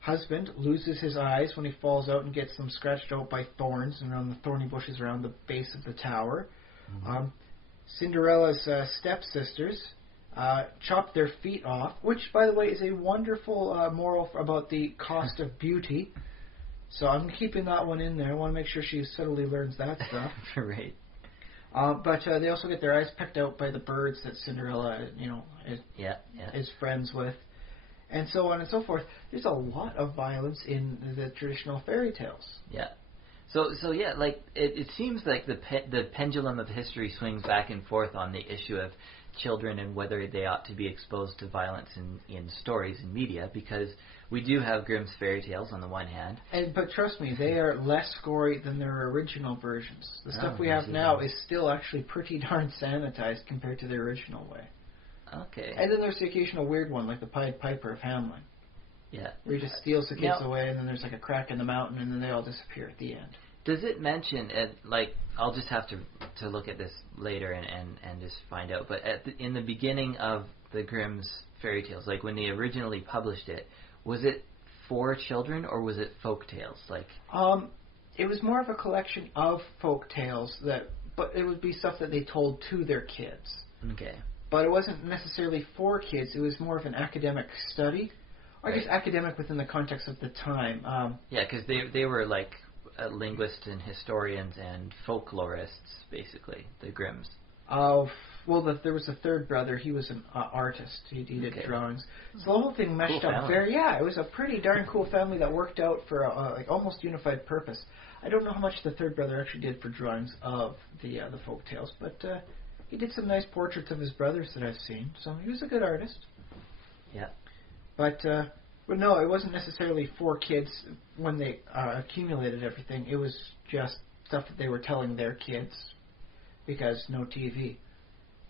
husband loses his eyes when he falls out and gets them scratched out by thorns and around the thorny bushes around the base of the tower. Cinderella's stepsisters chop their feet off, which, by the way, is a wonderful moral about the cost of beauty. So I'm keeping that one in there. I want to make sure she subtly learns that stuff. Right. But they also get their eyes pecked out by the birds that Cinderella, is friends with, and so on and so forth. There's a lot of violence in the traditional fairy tales. Yeah. So yeah, like it seems like the pendulum of history swings back and forth on the issue of children and whether they ought to be exposed to violence in stories and media, because we do have Grimm's fairy tales on the one hand. But trust me, they are less gory than their original versions. The stuff we have now is still actually pretty darn sanitized compared to the original way. Okay. And then there's the occasional weird one, like the Pied Piper of Hamelin. Yeah. Where he just steals the kids away, and then there's like a crack in the mountain, and then they all disappear at the end. Does it mention, I'll just have to look at this later and just find out, but in the beginning of the Grimm's fairy tales, like when they originally published it, was it for children or was it folk tales? It was more of a collection of folk tales but it would be stuff that they told to their kids. Okay. But it wasn't necessarily for kids. It was more of an academic study. Or I guess academic within the context of the time. Yeah, because they were like linguists and historians and folklorists, basically, the Grimms. There was a third brother. He was an artist. He did drawings. So the whole thing meshed up very. Yeah, it was a pretty darn cool family that worked out for like almost unified purpose. I don't know how much the third brother actually did for drawings of the folk tales, but he did some nice portraits of his brothers that I've seen. So he was a good artist. Yeah. But no, it wasn't necessarily for kids when they accumulated everything. It was just stuff that they were telling their kids because no TV.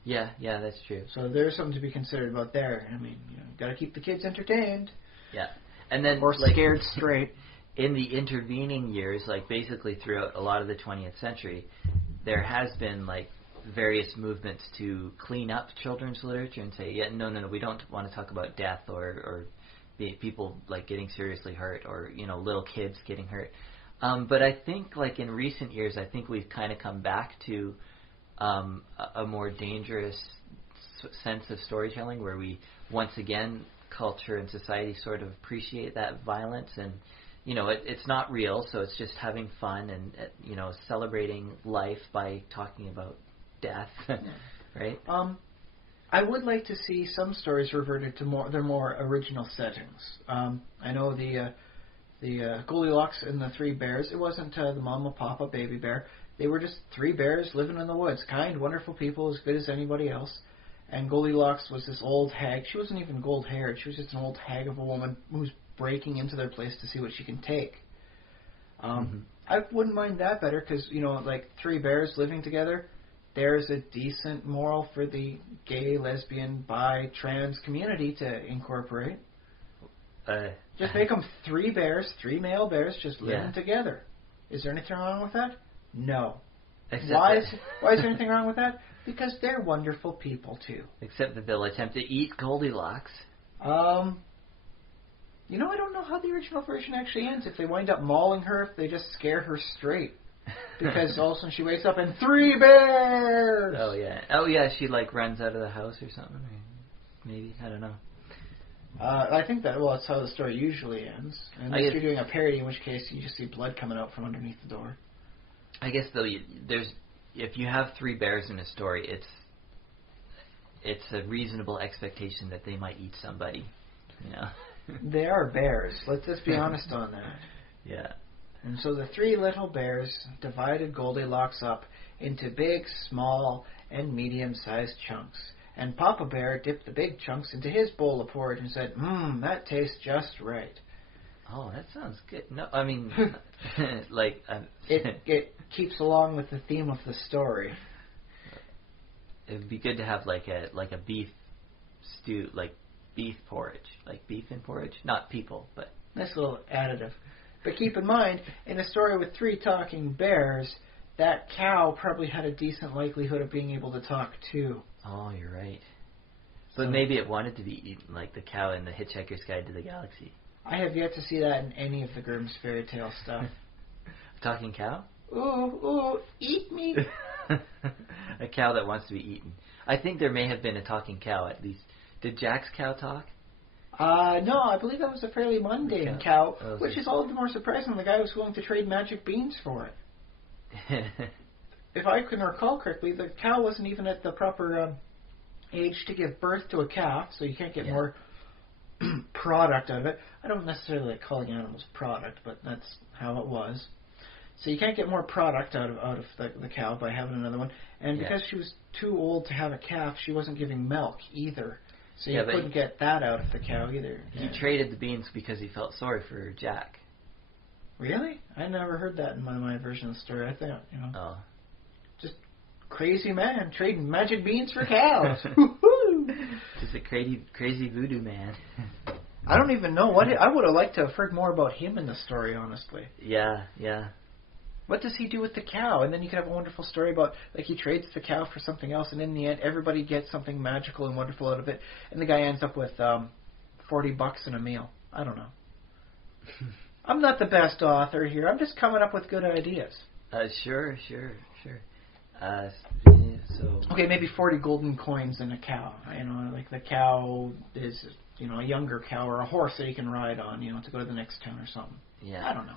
Yeah, that's true. So there's something to be considered about there. I mean, got to keep the kids entertained. Yeah. And then or scared straight. In the intervening years, like basically throughout a lot of the 20th century, there has been like various movements to clean up children's literature and say, no, we don't want to talk about death or people like getting seriously hurt or little kids getting hurt. But I think like in recent years, I think we've kind of come back to a more dangerous sense of storytelling where we once again culture and society sort of appreciate that violence and it's not real, so it's just having fun and celebrating life by talking about death, right? I would like to see some stories reverted to their more original settings. I know the Goldilocks and the 3 bears. It wasn't the mama, papa, baby bear. They were just 3 bears living in the woods, kind, wonderful people, as good as anybody else. And Goldilocks was this old hag. She wasn't even gold-haired. She was just an old hag of a woman who was breaking into their place to see what she can take. I wouldn't mind that better because, like 3 bears living together, there's a decent moral for the gay, lesbian, bi, trans community to incorporate. Just make them 3 bears, 3 male bears just living together. Is there anything wrong with that? No. Why is there anything wrong with that? Because they're wonderful people too. Except that they'll attempt to eat Goldilocks. You know, I don't know how the original version actually ends. If they wind up mauling her, if they just scare her straight. Because all of a sudden she wakes up and 3 bears! Oh yeah, she like runs out of the house or something. Maybe, I don't know. I think that's how the story usually ends. Unless you're doing a parody, in which case you just see blood coming out from underneath the door. I guess though, if you have 3 bears in a story, it's a reasonable expectation that they might eat somebody. You know. They are bears. Let's just be honest on that. Yeah. And so the 3 little bears divided Goldilocks up into big, small, and medium-sized chunks. And Papa Bear dipped the big chunks into his bowl of porridge and said, that tastes just right. Oh, that sounds good. No, I mean, like... It keeps along with the theme of the story. It would be good to have like a beef stew, like beef porridge. Like beef and porridge? Not people, but... Nice little additive. But keep in mind, in a story with 3 talking bears, that cow probably had a decent likelihood of being able to talk too. Oh, you're right. But maybe it wanted to be eaten, like the cow in the Hitchhiker's Guide to the Galaxy. I have yet to see that in any of the Grimm's fairy tale stuff. A talking cow? Ooh, eat me! A cow that wants to be eaten. I think there may have been a talking cow, at least. Did Jack's cow talk? No, I believe that was a fairly mundane cow, which is all the more surprising. The guy was willing to trade magic beans for it. If I can recall correctly, the cow wasn't even at the proper age to give birth to a calf, so you can't get more product out of it. I don't necessarily like calling animals product, but that's how it was. So you can't get more product out of the cow by having another one. And because she was too old to have a calf, she wasn't giving milk either. So you couldn't get that out of the cow either. He traded the beans because he felt sorry for Jack. Really? I never heard that in my version of the story. I thought, just crazy man trading magic beans for cows. Just a crazy voodoo man. I don't even know what I would have liked to have heard more about him in the story, honestly. Yeah. What does he do with the cow? And then you could have a wonderful story about, like, he trades the cow for something else, and in the end, everybody gets something magical and wonderful out of it, and the guy ends up with $40 in a meal. I don't know. I'm not the best author here. I'm just coming up with good ideas. Sure. Okay, maybe 40 golden coins in a cow. Like the cow is, a younger cow or a horse that he can ride on, to go to the next town or something. Yeah. I don't know.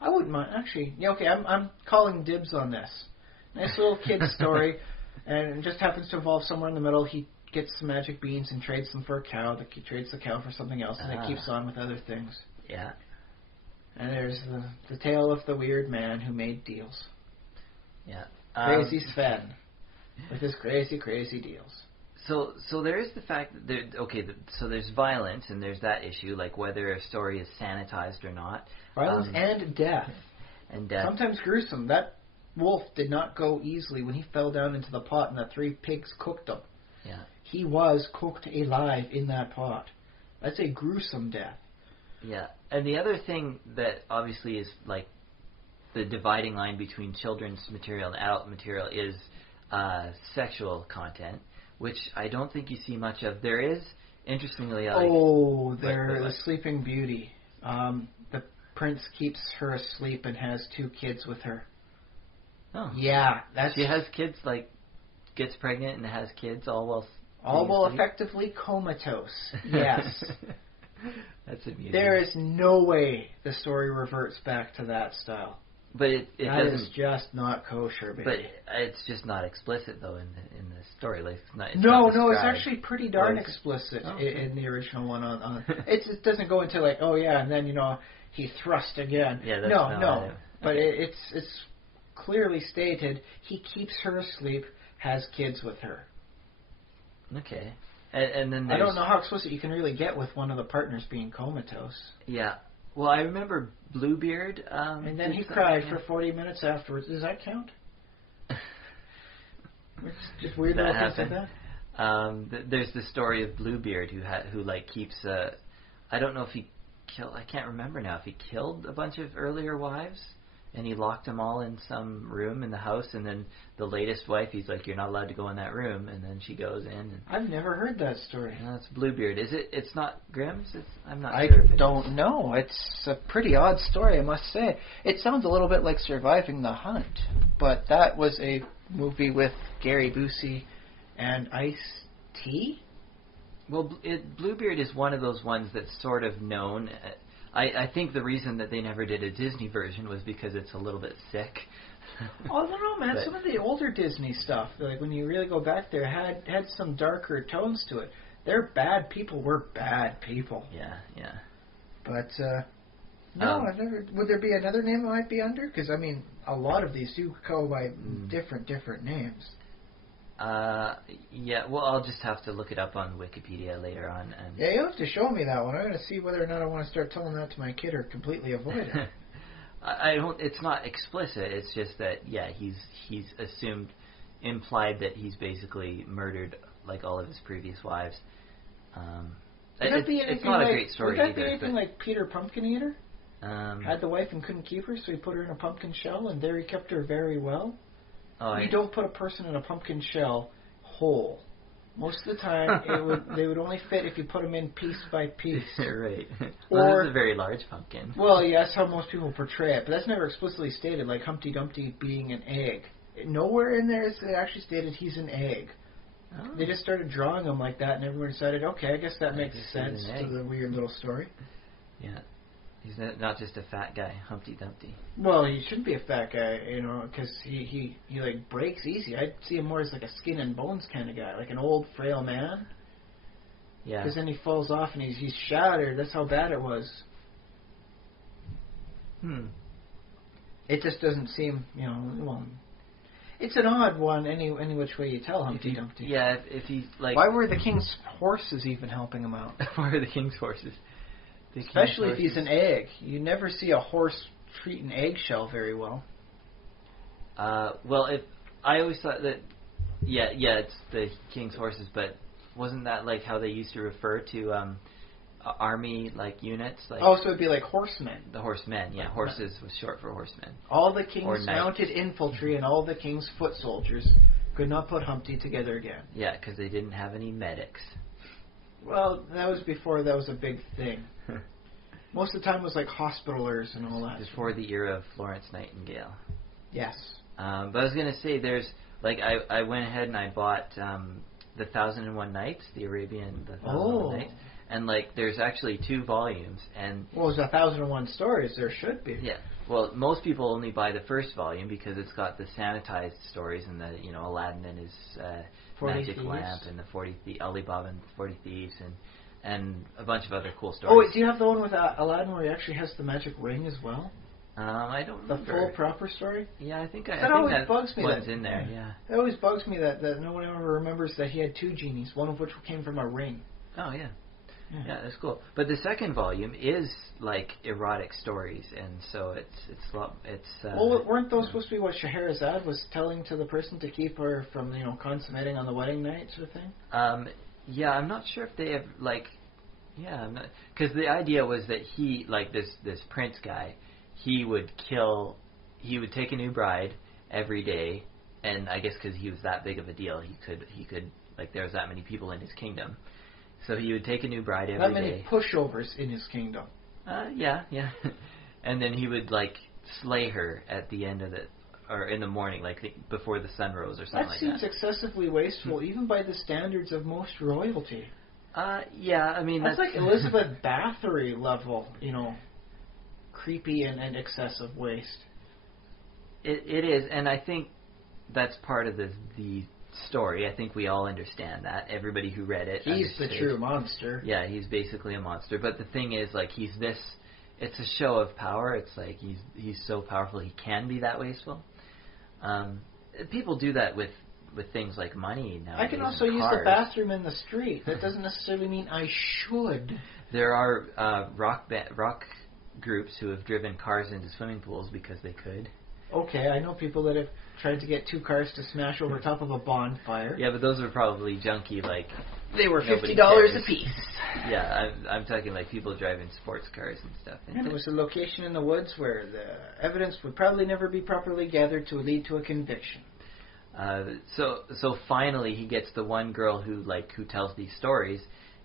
I wouldn't mind, actually. Yeah, okay, I'm calling dibs on this. Nice little kid's story, and it just happens to involve somewhere in the middle. He gets some magic beans and trades them for a cow. He trades the cow for something else, and it keeps on with other things. Yeah. And there's the tale of the weird man who made deals. Yeah. Crazy Sven with his crazy deals. So there is the fact that so there's violence and there's that issue, like whether a story is sanitized or not. Violence and death. And death. Sometimes gruesome. That wolf did not go easily when he fell down into the pot and the 3 pigs cooked him. Yeah. He was cooked alive in that pot. That's a gruesome death. Yeah. And the other thing that obviously is like the dividing line between children's material and adult material is sexual content, which I don't think you see much of. There is, interestingly, the Sleeping Beauty. The prince keeps her asleep and has 2 kids with her. Oh. Yeah, she has kids, like gets pregnant and has kids all while effectively comatose. Yes. That's amusing. There is no way the story reverts back to that style. But it that is just not kosher, baby. But it's just not explicit though in the story. Like it's actually pretty darn explicit in the original one. It doesn't go into like, and then he thrust again. Yeah, no. But it's clearly stated he keeps her asleep, has kids with her. Okay. And then I don't know how explicit you can really get with one of the partners being comatose. Yeah. Well, I remember Bluebeard. And then he cried for 40 minutes afterwards. Does that count? It's just weird that happen. That. There's the story of Bluebeard who keeps. I don't know if he killed. I can't remember now if he killed a bunch of earlier wives, and he locked them all in some room in the house, and then the latest wife, he's like, you're not allowed to go in that room, and then she goes in. And I've never heard that story. that's Bluebeard. Is it? It's not Grimm's? I'm not I sure. I don't know. It's a pretty odd story, I must say. It sounds a little bit like Surviving the Hunt, but that was a movie with Gary Busey and Ice-T? Well, Bluebeard is one of those ones that's sort of known. I think the reason that they never did a Disney version was because it's a little bit sick. Oh, I don't know, man. Some of the older Disney stuff, like when you really go back there, had some darker tones to it. They're bad people. We're bad people. Yeah, yeah. But, no, I've never... Would there be another name it might be under? Because, I mean, a lot of these do go by different names. Yeah, well, I'll just have to look it up on Wikipedia later on. And yeah, you'll have to show me that one. I'm going to see whether or not I want to start telling that to my kid or completely avoid it. I don't. It's not explicit. It's just that he's implied that he's basically murdered like all of his previous wives. It's not a great story either. Would that be anything like Peter Pumpkin Eater? Had the wife and couldn't keep her, so he put her in a pumpkin shell, and there he kept her very well. You don't put a person in a pumpkin shell whole. Most of the time, they would only fit if you put them in piece by piece. Right. Well, this is a very large pumpkin. Well, yeah, that's how most people portray it, but that's never explicitly stated, like Humpty Dumpty being an egg. Nowhere in there is it actually stated he's an egg. Oh. They just started drawing him like that, and everyone decided, okay, I guess that makes sense to the weird little story. Yeah. He's not just a fat guy, Humpty Dumpty. Well, he shouldn't be a fat guy, because he like breaks easy. I'd see him more as like a skin and bones kind of guy, like an old frail man. Yeah. Because then he falls off and he's shattered. That's how bad it was. It just doesn't seem, well, it's an odd one any which way you tell Humpty Dumpty. Yeah, if he's like... Why were the king's horses even helping him out? Why are the king's horses? Especially if he's an egg. You never see a horse treat an eggshell very well. Well, I always thought that, it's the king's horses, but wasn't that like how they used to refer to army like units? Like, so it'd be like horsemen. The horsemen, yeah. Horses was short for horsemen. All the king's mounted infantry and all the king's foot soldiers could not put Humpty together again. Yeah, because they didn't have any medics. Well, that was before that was a big thing. Most of the time it was like hospitalers and all that. Before the era of Florence Nightingale. Yes. But I was going to say, there's, like, I went ahead and I bought The 1001 Nights, The 1001 Nights. And, like, there's actually 2 volumes. And well, there's 1001 stories. There should be. Yeah. Well, most people only buy the first volume because it's got the sanitized stories and the, Aladdin and his magic lamp and the Alibaba and the 40 Thieves and a bunch of other cool stories. Oh, wait, do you have the one with Aladdin where he actually has the magic ring as well? I don't remember. The full proper story? Yeah, I think that always bugs me. One's in there, yeah. It always bugs me that no one ever remembers that he had 2 genies, one of which came from a ring. Oh, yeah. Yeah, that's cool. But the second volume is like erotic stories, and so it's. Well, weren't those supposed to be what Scheherazade was telling to the person to keep her from, consummating on the wedding night, sort of thing? Yeah, I'm not sure if they have I'm not, because the idea was that he, like this prince guy, he would take a new bride every day, and I guess because he was that big of a deal, he could like there was that many people in his kingdom. So he would take a new bride every day. That many pushovers in his kingdom. Yeah. And then he would, like, slay her at the end of or in the morning, like before the sun rose or something like that. That seems excessively wasteful, even by the standards of most royalty. Yeah, I mean... That's like Elizabeth Bathory level, creepy and excessive waste. It is, and I think that's part of the story. I think we all understand that. Everybody who read it He's the true monster. Yeah, he's basically a monster. But the thing is, like, he's this... It's a show of power. It's like he's so powerful he can be that wasteful. People do that with things like money nowadays. I can also use the bathroom in the street. That doesn't necessarily mean I should. There are rock groups who have driven cars into swimming pools because they could. Okay, I know people that have tried to get two cars to smash over top of a bonfire. Yeah, but those are probably junky, like... They were nobody $50 cares. a piece. Yeah, I'm talking like people driving sports cars and stuff. And it was a location in the woods where the evidence would probably never be properly gathered to lead to a conviction. So finally he gets the one girl who tells these stories,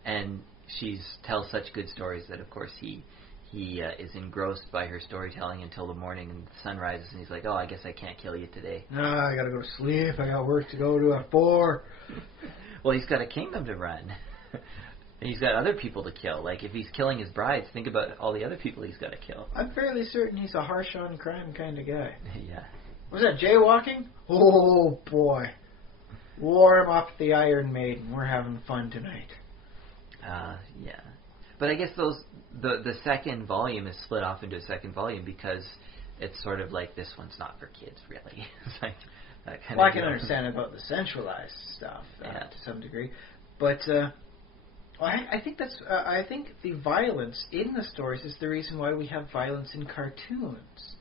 and she tells such good stories that of course he is engrossed by her storytelling until the morning and the sun rises, and he's like, oh, I guess I can't kill you today. No, I gotta go to sleep. I got work to go to at 4. Well, he's got a kingdom to run. He's got other people to kill. Like, if he's killing his brides, think about all the other people he's got to kill. I'm fairly certain he's a harsh on crime kind of guy. Yeah. Was that jaywalking? Oh, boy. Warm up the Iron Maiden. We're having fun tonight. Yeah. But I guess the second volume is split off into a second volume because it's sort of like, this one's not for kids, really. It's like that kind of... I can understand about the centralized stuff to some degree. But... I think that's. I think the violence in the stories is the reason why we have violence in cartoons.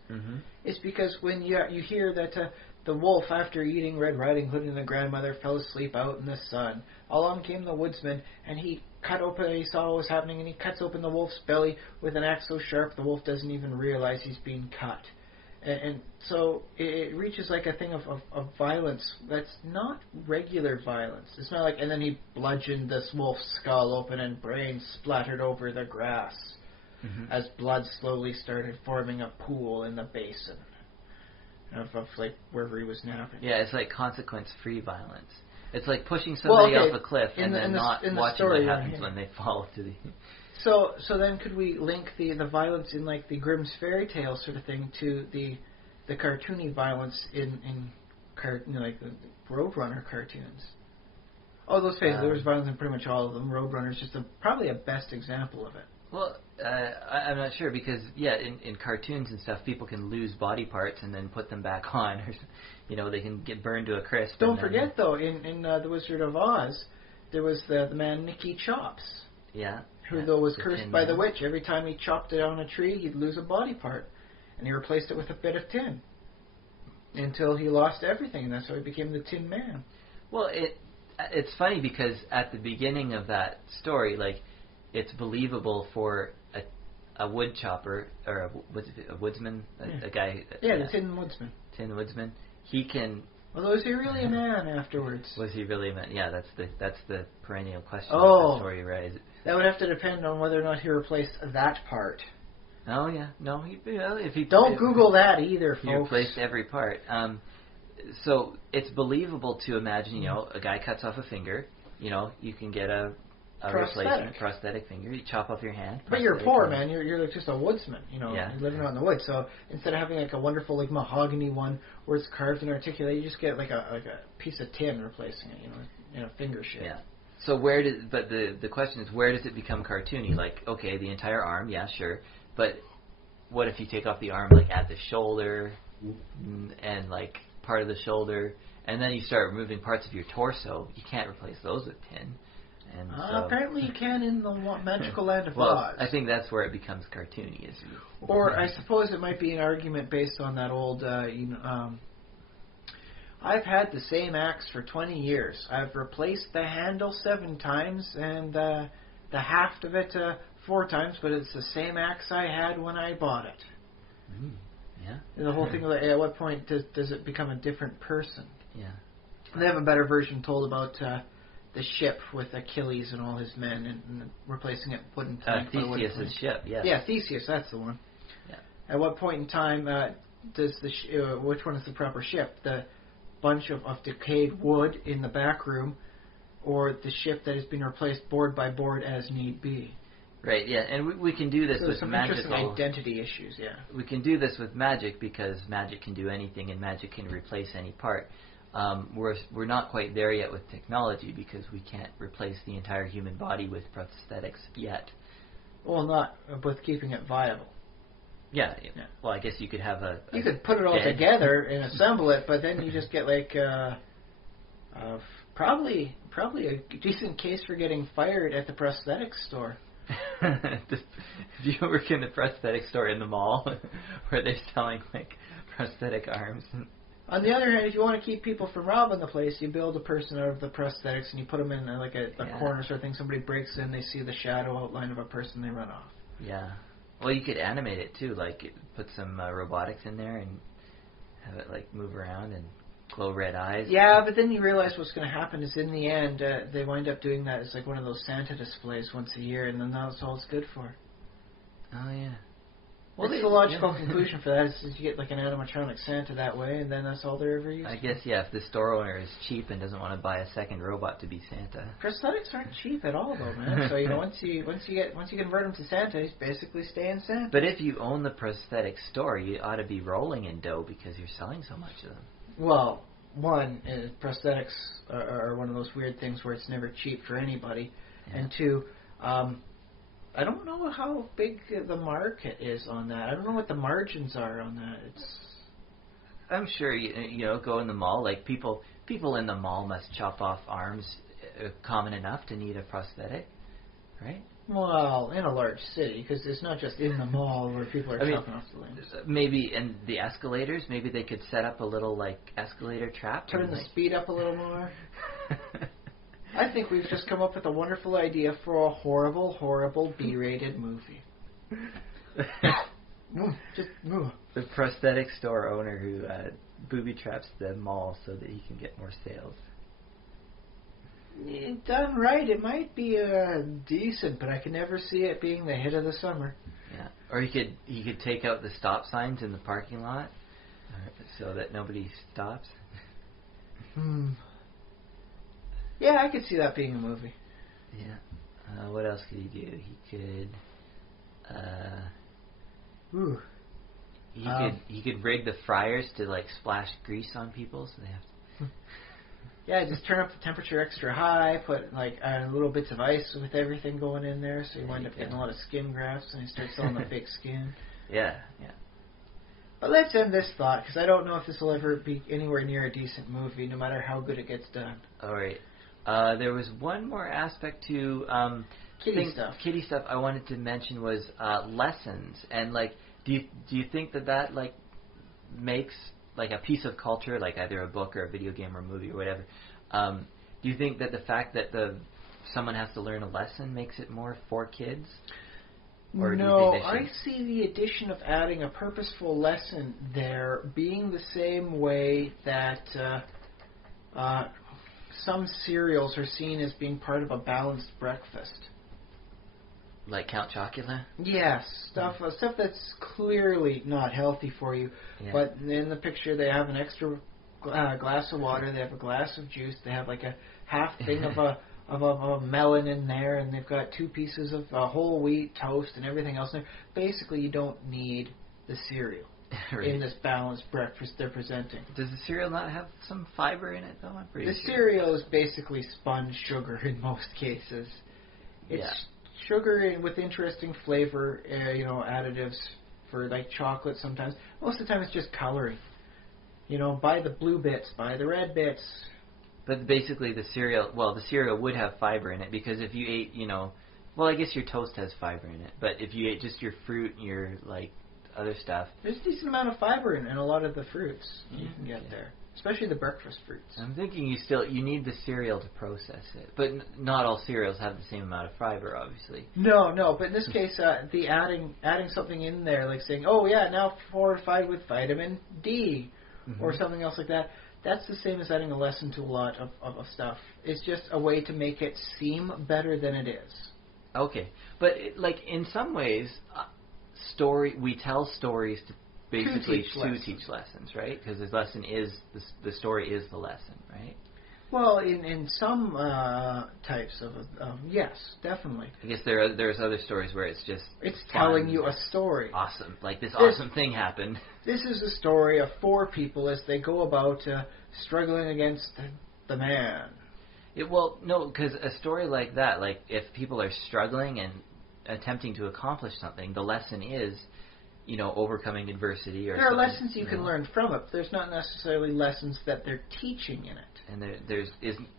Mm-hmm. It's because when you hear that the wolf, after eating Red Riding Hood and the grandmother, fell asleep out in the sun. Along came the woodsman, and he cut open. He saw what was happening, and he cuts open the wolf's belly with an axe so sharp the wolf doesn't even realize he's being cut. And so it reaches like a thing of violence that's not regular violence. It's not like, and then he bludgeoned this wolf's skull open and brains splattered over the grass as blood slowly started forming a pool in the basin of like wherever he was napping. Yeah, it's like consequence-free violence. It's like pushing somebody off a cliff and then not watching what happens when they fall to the... So then could we link the violence in like the Grimm's fairy tale sort of thing to the cartoony violence in like the Roadrunner cartoons? Oh, those phases, there was violence in pretty much all of them. Roadrunner's just probably a best example of it. Well, I'm not sure because, in cartoons and stuff, people can lose body parts and then put them back on. Or, they can get burned to a crisp. Don't forget, though, in The Wizard of Oz, there was the man Nicky Chops. Yeah. Who, though, was cursed by the witch. Every time he chopped it on a tree, he'd lose a body part. And he replaced it with a bit of tin. Until he lost everything, and that's how he became the Tin Man. Well, it's funny because at the beginning of that story, like, it's believable for a wood chopper, or a woodsman, a guy... the Tin Woodsman. Tin Woodsman. He can... Although, was he really a man afterwards? Was he really a man? Yeah, that's the perennial question of the story raises. That would have to depend on whether or not he replaced that part. Oh, yeah. No, if he... Don't Google that either, folks. He replaced every part. So, it's believable to imagine, a guy cuts off a finger, you can get a replacement prosthetic finger. You chop off your hand. But you're poor, man. You're like just a woodsman, You're living out in the woods. So instead of having like a wonderful like mahogany one where it's carved and articulated, you just get like a piece of tin replacing it, in a finger shape. Yeah. So the question is, where does it become cartoony? Like, okay, the entire arm, yeah, sure. But what if you take off the arm like at the shoulder and like part of the shoulder, and then you start removing parts of your torso? You can't replace those with tin. And so, apparently you can in the magical land of Oz. I think that's where it becomes cartoony. Or I suppose it might be an argument based on that old, I've had the same axe for 20 years. I've replaced the handle 7 times and the haft of it 4 times, but it's the same axe I had when I bought it. Yeah. And the whole thing of at what point does it become a different person? Yeah. And they have a better version told about the ship with Achilles and all his men and replacing it wooden plank. Theseus' ship, yes. Yeah, Theseus, that's the one. Yeah. At what point in time does which one is the proper ship? The bunch of decayed wood in the back room, or the ship that has been replaced board by board as need be? Right, yeah, and we can do this with some magical... interesting identity issues, yeah. We can do this with magic because magic can do anything and magic can replace any part. We're not quite there yet with technology because we can't replace the entire human body with prosthetics yet. Well, not with keeping it viable. Yeah. Well, I guess you could have you could put it all together and assemble it, but then you just get like probably a decent case for getting fired at the prosthetics store. Do you work in the prosthetic store in the mall where they're selling like prosthetic arms. On the other hand, if you want to keep people from robbing the place, you build a person out of the prosthetics and you put them in like a corner sort of thing. Somebody breaks in, they see the shadow outline of a person, they run off. Yeah. Well, you could animate it too, like put some robotics in there and have it like move around and glow red eyes. Yeah, but then you realize what's going to happen is in the end, they wind up doing that as like one of those Santa displays once a year, and then that's all it's good for. Oh, yeah. Well, the logical conclusion for that is you get like an animatronic Santa that way, and then that's all they're ever used. I guess, yeah, if the store owner is cheap and doesn't want to buy a second robot to be Santa. Prosthetics aren't cheap at all, though, man. So once you convert them to Santa, he's basically staying Santa. But if you own the prosthetic store, you ought to be rolling in dough because you're selling so much of them. Well, one, prosthetics are one of those weird things where it's never cheap for anybody, and two, I don't know how big the market is on that. I don't know what the margins are on that. I'm sure you go in the mall. Like people in the mall must chop off arms, common enough to need a prosthetic, right? Well, in a large city, because it's not just in the mall where people are chopping off the limbs. Maybe in the escalators, maybe they could set up a little like escalator trap. Turn the speed up a little more. I think we've just come up with a wonderful idea for a horrible, horrible B-rated movie. The prosthetic store owner who booby traps the mall so that he can get more sales. Done right, it might be decent, but I can never see it being the hit of the summer. Yeah, or he could take out the stop signs in the parking lot so that nobody stops. Yeah, I could see that being a movie. Yeah. What else could he do? He could rig the fryers to like splash grease on people, so they have to. Yeah, just turn up the temperature extra high. Put like little bits of ice with everything going in there, so you wind up getting a lot of skin grafts, and you start selling the fake skin. Yeah. But let's end this thought, because I don't know if this will ever be anywhere near a decent movie, no matter how good it gets done. All right. There was one more aspect to kitty stuff I wanted to mention was lessons, and like, do you think that like makes like a piece of culture, like either a book or a video game or a movie or whatever? Do you think that the fact that someone has to learn a lesson makes it more for kids? Or no, I see the addition of adding a purposeful lesson there being the same way that some cereals are seen as being part of a balanced breakfast. Like Count Chocula? Yes, stuff that's clearly not healthy for you. Yeah. But in the picture, they have an extra glass of water, they have a glass of juice, they have like a half thing of a melon in there, and they've got 2 pieces of whole wheat toast and everything else in there. Basically, you don't need the cereal in this balanced breakfast they're presenting. Does the cereal not have some fiber in it, though? I'm pretty sure. Cereal is basically spun sugar in most cases. It's sugar with interesting flavor, additives for like chocolate sometimes. Most of the time it's just coloring. Buy the blue bits, buy the red bits. But basically the cereal would have fiber in it, because if you ate, I guess your toast has fiber in it, but if you ate just your fruit and your like other stuff, there's a decent amount of fiber in a lot of the fruits you can get there, especially the breakfast fruits. I'm thinking you need the cereal to process it, but not all cereals have the same amount of fiber, obviously. No, but in this case, the adding something in there, like saying, now fortified with vitamin D, or something else like that. That's the same as adding a lesson to a lot of stuff. It's just a way to make it seem better than it is. Okay, but in some ways, we tell stories to basically teach lessons, right? Because the lesson is the story is the lesson, right? Well, in some types of yes, definitely. I guess there's other stories where it's telling you a story. Awesome, like this awesome thing happened. This is a story of 4 people as they go about struggling against the man. Because a story like that, like if people are struggling and attempting to accomplish something, the lesson is, overcoming adversity. There are lessons you can learn from it, but there's not necessarily lessons that they're teaching in it. And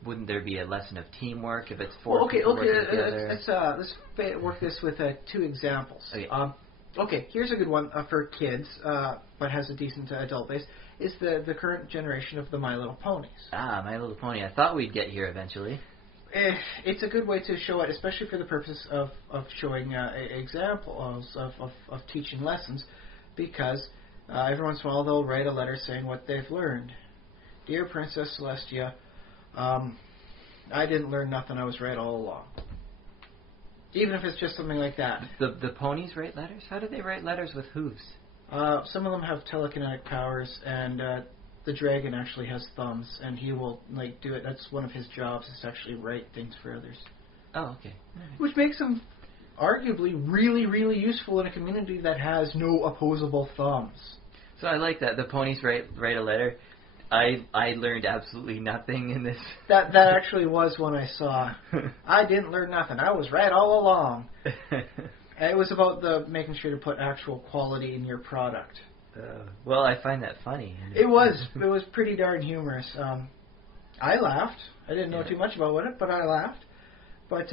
wouldn't there be a lesson of teamwork if it's 4 people working together? Let's work this with 2 examples. Okay. Okay, here's a good one for kids, but has a decent adult base, is the current generation of the My Little Ponies. Ah, My Little Pony. I thought we'd get here eventually. It's a good way to show it, especially for the purpose of showing examples of teaching lessons, because every once in a while they'll write a letter saying what they've learned. Dear Princess Celestia, I didn't learn nothing, I was right all along. Even if it's just something like that. The ponies write letters? How do they write letters with hooves? Some of them have telekinetic powers, and the dragon actually has thumbs, and he will do it. That's one of his jobs, is to actually write things for others. Oh, okay. Right. Which makes him arguably really, really useful in a community that has no opposable thumbs. So I like that. The ponies write a letter. I learned absolutely nothing in this. That actually was one I saw. I didn't learn nothing. I was right all along. It was about making sure to put actual quality in your product. Well, I find that funny. It was pretty darn humorous. I laughed. I didn't know too much about it, but I laughed. But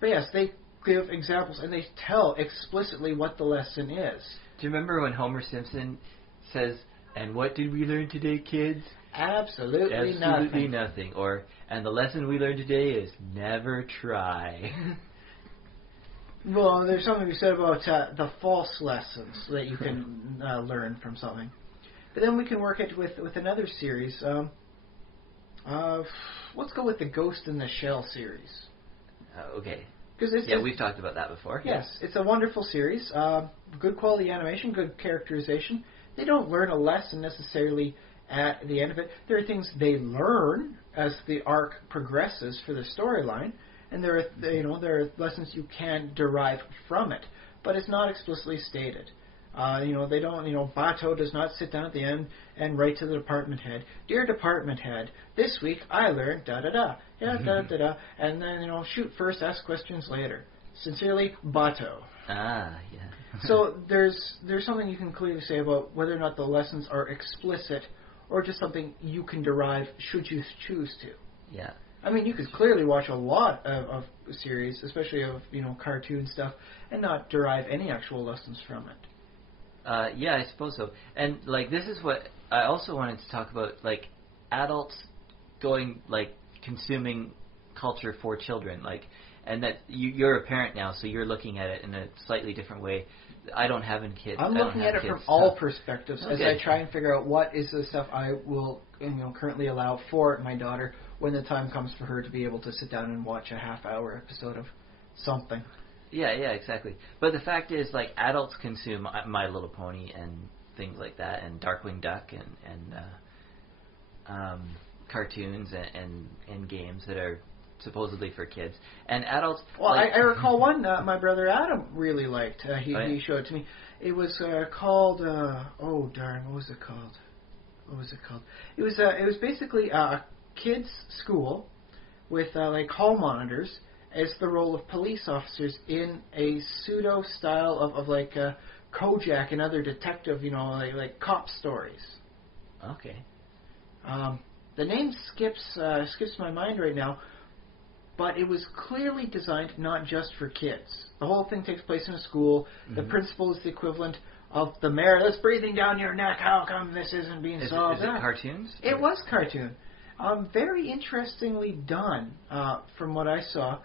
yes, they give examples and they tell explicitly what the lesson is. Do you remember when Homer Simpson says, "And what did we learn today, kids?" Absolutely nothing. Or, "And the lesson we learned today is never try." Well, there's something to be said about the false lessons that you can learn from something. But then we can work it with another series. Let's go with the Ghost in the Shell series. Okay. It's, we've talked about that before. Yes, it's a wonderful series. Good quality animation, good characterization. They don't learn a lesson necessarily at the end of it. There are things they learn as the arc progresses for the storyline, and there are lessons you can derive from it, but it's not explicitly stated. They don't. Bato does not sit down at the end and write to the department head, "Dear department head, this week I learned da da da, da da da," and then shoot first, ask questions later. Sincerely, Bato. Ah, yeah. So there's something you can clearly say about whether or not the lessons are explicit or just something you can derive should you choose to. Yeah. I mean, you could clearly watch a lot of series, especially of cartoon stuff, and not derive any actual lessons from it. Yeah, I suppose so. And this is what I also wanted to talk about, adults going consuming culture for children, and that you're a parent now, so you're looking at it in a slightly different way. I don't have any kids. I'm looking at it from all perspectives as I try and figure out what is the stuff I will currently allow for my daughter when the time comes for her to be able to sit down and watch a half-hour episode of something. Yeah, exactly. But the fact is, adults consume My Little Pony and things like that, and Darkwing Duck and cartoons and games that are supposedly for kids. And adults... Well, I recall one my brother Adam really liked. He showed it to me. It was called... oh, darn, what was it called? It was basically a kids' school with hall monitors as the role of police officers in a pseudo style of Kojak and other detective, cop stories. Okay. The name skips my mind right now, but it was clearly designed not just for kids. The whole thing takes place in a school. Mm-hmm. The principal is the equivalent of the mayor. That's breathing down your neck. How come this isn't being solved? Is it cartoons? It was cartoon. Very interestingly done from what I saw.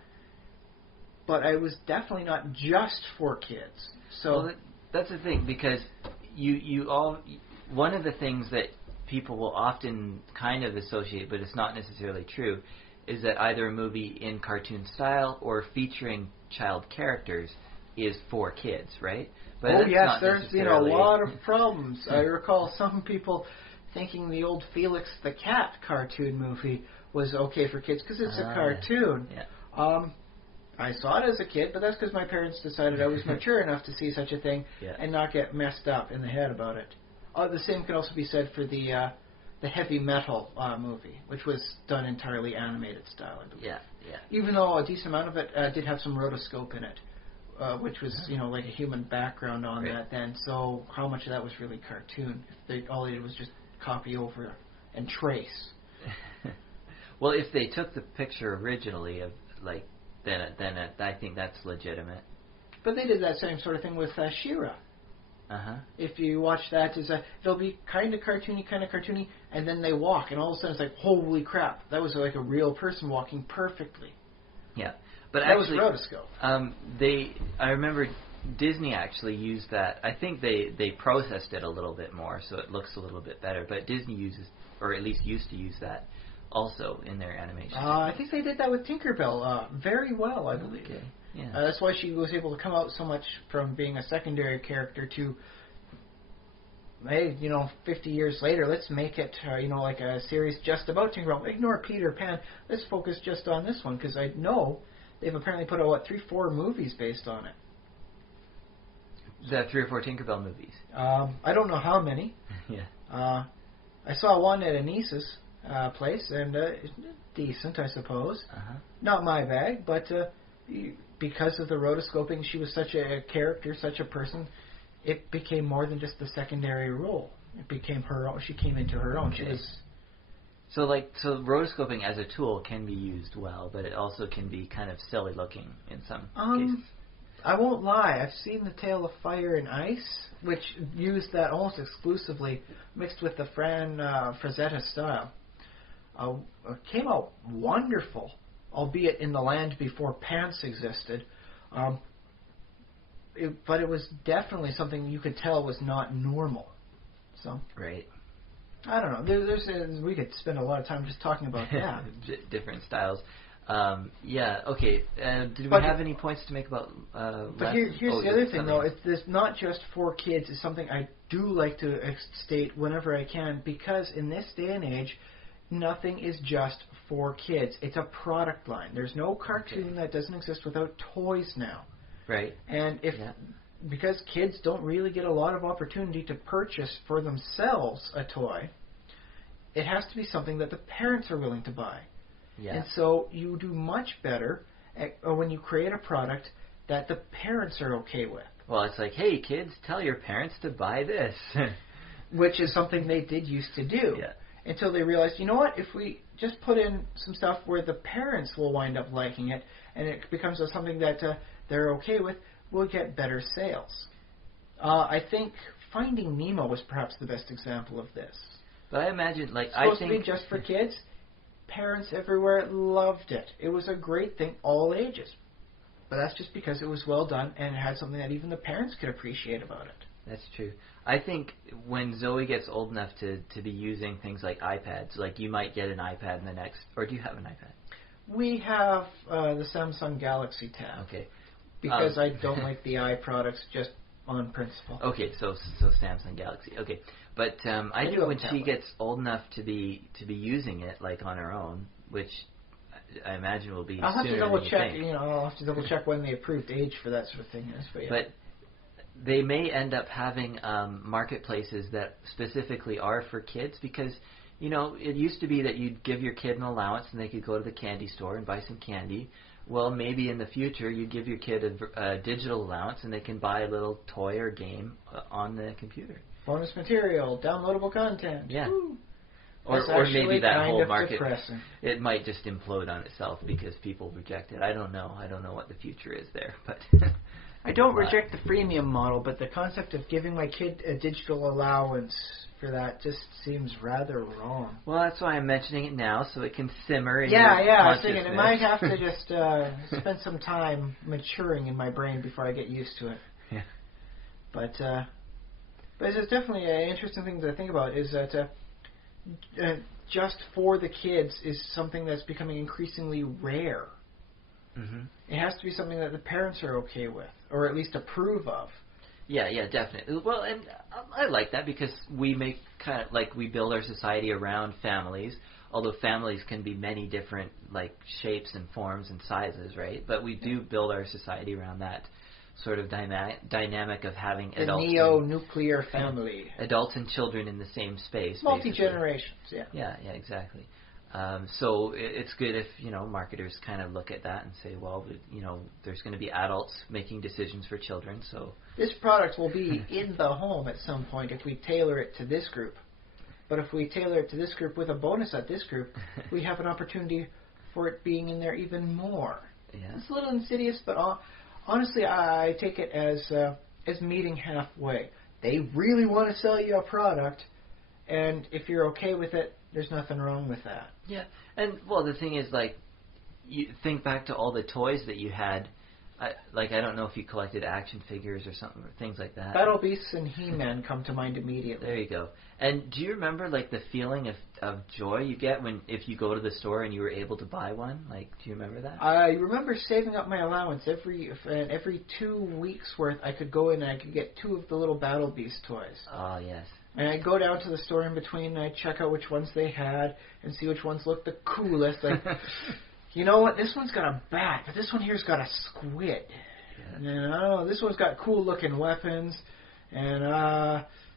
But it was definitely not just for kids. So that's the thing, because you all, one of the things that people will often kind of associate, but it's not necessarily true, is that either a movie in cartoon style or featuring child characters is for kids, right? But yes, there's been a lot of problems. I recall some people thinking the old Felix the Cat cartoon movie was okay for kids because it's a cartoon. Yeah. I saw it as a kid, but that's because my parents decided I was mature enough to see such a thing and not get messed up in the head about it. The same can also be said for the Heavy Metal movie, which was done entirely animated style, I believe. Yeah. Even though a decent amount of it did have some rotoscope in it, which was like a human background on that then. So how much of that was really cartoon? All they did was just copy over and trace. Well, if they took the picture originally of then I think that's legitimate. But they did that same sort of thing with She-Ra. Uh-huh. If you watch that, they'll be kind of cartoony, and then they walk, and all of a sudden it's like, holy crap, that was like a real person walking perfectly. Yeah. But that actually, was rotoscope. I remember Disney actually used that. I think they processed it a little bit more, so it looks a little bit better. But Disney uses, or at least used to use that also in their animation. I think they did that with Tinkerbell very well, I believe. Okay. Yeah. That's why she was able to come out so much from being a secondary character to, hey, 50 years later, let's make it, like a series just about Tinkerbell. Ignore Peter Pan. Let's focus just on this one, because I know they've apparently put out, 3-4 movies based on it. Is that 3 or 4 Tinkerbell movies? I don't know how many. Yeah. I saw one at a niece's place, and decent, I suppose. Uh-huh. Not my bag, but because of the rotoscoping, she was such a character, such a person, it became more than just the secondary role. It became her own. She came into her own. Okay. She was... So rotoscoping as a tool can be used well, but it also can be kind of silly looking in some cases. I won't lie. I've seen The Tale of Fire and Ice, which used that almost exclusively, mixed with the Frazetta style. It came out wonderful, albeit in the land before pants existed. But it was definitely something you could tell was not normal. So right. I don't know. We could spend a lot of time just talking about that. Different styles. Yeah. Okay. Did we have any points to make about? But here's the other thing, though. It's not just for kids. It's something I do like to state whenever I can, because in this day and age, nothing is just for kids. It's a product line. There's no cartoon that doesn't exist without toys now. Right. And because kids don't really get a lot of opportunity to purchase for themselves a toy, it has to be something that the parents are willing to buy. Yeah. And so you do much better when you create a product that the parents are okay with. Well, it's like, hey, kids, tell your parents to buy this. Which is something they did used to do. Yeah. Until they realized, you know what, if we just put in some stuff where the parents will wind up liking it, and it becomes something that they're okay with, we'll get better sales. I think Finding Nemo was perhaps the best example of this. But I imagine, supposed to be just for kids. Parents everywhere loved it. It was a great thing, all ages. But that's just because it was well done and it had something that even the parents could appreciate about it. That's true. I think when Zoe gets old enough to be using things like iPads, you might get an iPad in the next... Or do you have an iPad? We have the Samsung Galaxy Tab. Okay. Because I don't like the i products just on principle. Okay, so Samsung Galaxy. Okay. But I think when she gets old enough to be using it, on her own, which I imagine will be I'll have sooner to double than you check. think. I'll have to double check when the approved age for that sort of thing is. But they may end up having marketplaces that specifically are for kids, because it used to be that you'd give your kid an allowance and they could go to the candy store and buy some candy. Well, maybe in the future you give your kid a digital allowance and they can buy a little toy or game on the computer. Bonus material, downloadable content. Yeah. Woo. Or maybe that whole market, depressing. It might just implode on itself because people reject it. I don't know. I don't know what the future is there. But I don't reject the freemium model, but the concept of giving my kid a digital allowance for that just seems rather wrong. Well, that's why I'm mentioning it now, so it can simmer in your I was thinking it might have to just spend some time maturing in my brain before I get used to it. Yeah. But it's definitely an interesting thing to think about, is that just for the kids is something that's becoming increasingly rare. Mm-hmm. It has to be something that the parents are okay with, or at least approve of. Yeah, definitely. Well, and I like that because we make we build our society around families, although families can be many different shapes and forms and sizes, right? But we do build our society around that sort of dynamic of having the adults. The neo-nuclear family. Adults and children in the same space. Multi-generations, yeah. Yeah, exactly. So it's good if, marketers kind of look at that and say, well, there's going to be adults making decisions for children, so... This product will be in the home at some point if we tailor it to this group. But if we tailor it to this group with a bonus at this group, we have an opportunity for it being in there even more. Yeah. It's a little insidious, but Honestly, I take it as meeting halfway. They really want to sell you a product, and if you're okay with it, there's nothing wrong with that. Yeah, and well, the thing is, like, you think back to all the toys that you had. I don't know if you collected action figures or something, or things like that. Battle Beasts and He-Man come to mind immediately. There you go. And do you remember, like, the feeling of joy you get if you go to the store and you were able to buy one? Like, do you remember that? I remember saving up my allowance every 2 weeks worth. I could go in and I could get 2 of the little Battle Beast toys. Oh, yes. And I'd go down to the store in between and I'd check out which ones they had and see which ones looked the coolest. Like, you know what? This one's got a bat, but this one here's got a squid. Yeah. And oh, this one's got cool looking weapons. And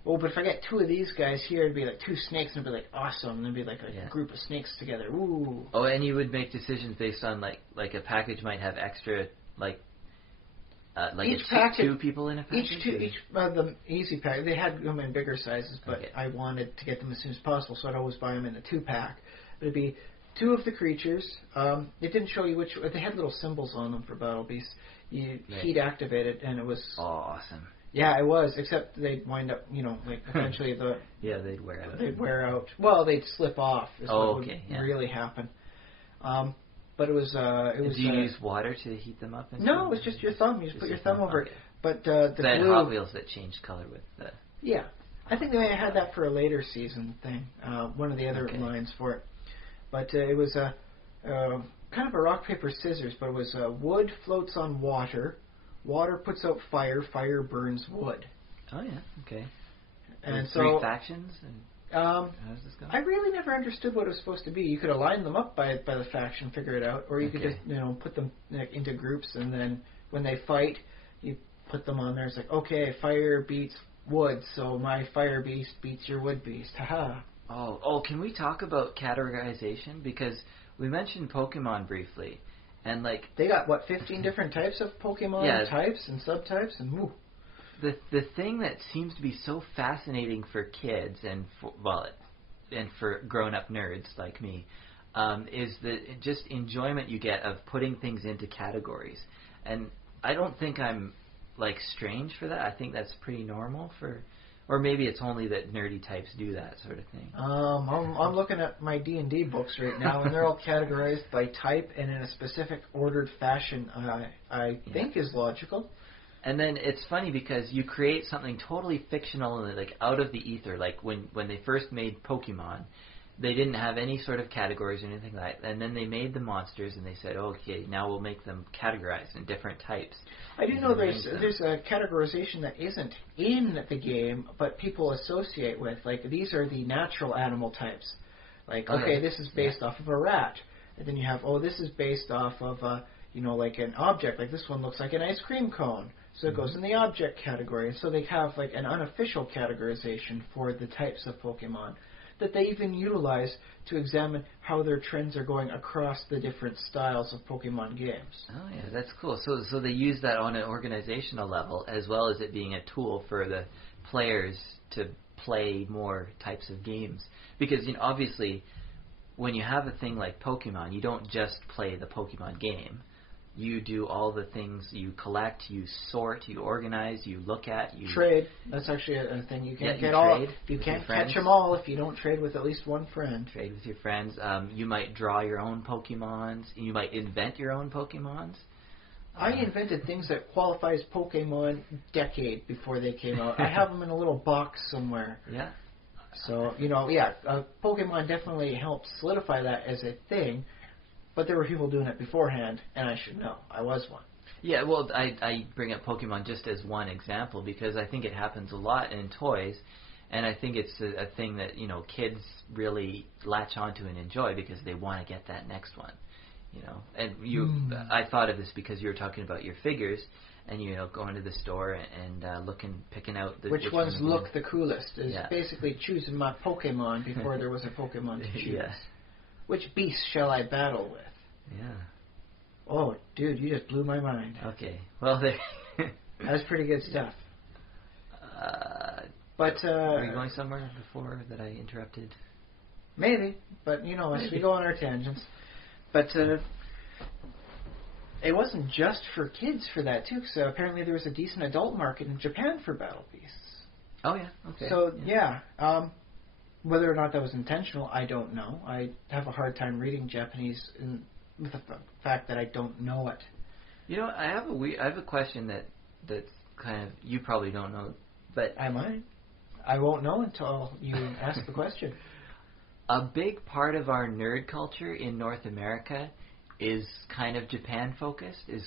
but if I get 2 of these guys here, it'd be like 2 snakes, and it'd be like awesome. And it'd be like a group of snakes together. Ooh. Oh, and you would make decisions based on like a package might have extra like each package, 2 people in a package. Each the easy pack. They had them in bigger sizes, but I wanted to get them as soon as possible, so I'd always buy them in a 2-pack. But it'd be 2 of the creatures. It didn't show you which. They had little symbols on them for Battle Beasts. You heat activate it, and it was awesome. Yeah, it was. Except they'd wind up, like eventually they'd wear out. They'd wear out. Well, they'd slip off. Is what would really happen. But it was. Do you use water to heat them up? No, it was just your thumb. You just put your thumb over it. But the glue. Hot Wheels that changed color with the. Yeah, I think they may have had that for a later season thing. One of the other lines for it. But it was kind of a rock, paper, scissors, but it was wood floats on water, water puts out fire, fire burns wood. Oh, yeah, okay. And so 3 factions? And how's this going? I really never understood what it was supposed to be. You could align them up by the faction, figure it out, or you could just, put them into groups, and then when they fight, you put them on there. It's like, okay, fire beats wood, so my fire beast beats your wood beast. Haha. Oh, can we talk about categorization? Because we mentioned Pokemon briefly, and like they got 15 different types of Pokemon types and subtypes, and woo. The thing that seems to be so fascinating for kids and for grown-up nerds like me is the just enjoyment you get of putting things into categories. And I don't think I'm like strange for that. I think that's pretty normal for. Or maybe it's only that nerdy types do that sort of thing. I'm looking at my D&D books right now, and they're all categorized by type and in a specific ordered fashion I think is logical. And then it's funny because you create something totally fictional and like out of the ether. Like when they first made Pokemon, they didn't have any sort of categories or anything like that. And then they made the monsters and they said, okay, now we'll make them categorized in different types. I do know there's a categorization that isn't in the game, but people associate with. Like, these are the natural animal types. Like, okay, this is based off of a rat. And then you have, this is based off of, like an object. Like, this one looks like an ice cream cone. So it goes in the object category. And so they have, like, an unofficial categorization for the types of Pokemon that they even utilize to examine how their trends are going across the different styles of Pokemon games. Oh, yeah, that's cool. So they use that on an organizational level as well as it being a tool for the players to play more types of games. Because, obviously, when you have a thing like Pokemon, you don't just play the Pokemon game. You do all the things. You collect, you sort, you organize, you look at, you trade. That's actually a thing. You can't You can't catch them all if you don't trade with at least one friend. Trade with your friends. You might draw your own Pokemons. You might invent your own Pokemons. I invented things that qualify as Pokemon decade before they came out. I have them in a little box somewhere. Yeah. So Pokemon definitely helped solidify that as a thing. But there were people doing it beforehand, and I should know. I was one. Yeah, well, I bring up Pokemon just as one example because I think it happens a lot in toys, and I think it's a thing that, kids really latch onto and enjoy because they want to get that next one, And I thought of this because you were talking about your figures, and, going to the store and picking out which ones look the coolest. Is basically choosing my Pokemon before there was a Pokemon to choose. Yes. Which beast shall I battle with? Yeah. Oh, dude, you just blew my mind. Okay. Well, that was pretty good stuff. But are you going somewhere before that I interrupted? Maybe, but as we go on our tangents. But it wasn't just for kids for that too, because apparently there was a decent adult market in Japan for Battle Beasts. Oh yeah, okay. So whether or not that was intentional, I don't know. I have a hard time reading Japanese with the fact that I don't know it. You know, I have a question that's kind of, you probably don't know, but I might. I won't know until you ask the question. A big part of our nerd culture in North America is kind of Japan focused. Is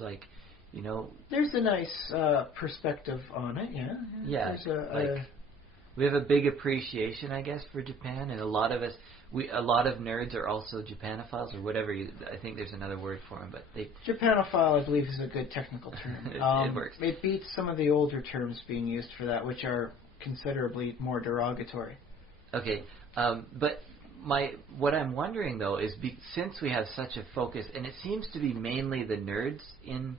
like, you know. There's a nice perspective on it. Yeah. Yeah. We have a big appreciation, I guess, for Japan, and a lot of nerds are also Japanophiles or whatever. I think there's another word for them, but Japanophile, I believe, is a good technical term. It works. It beats some of the older terms being used for that, which are considerably more derogatory. Okay, but what I'm wondering though is since we have such a focus, and it seems to be mainly the nerds in.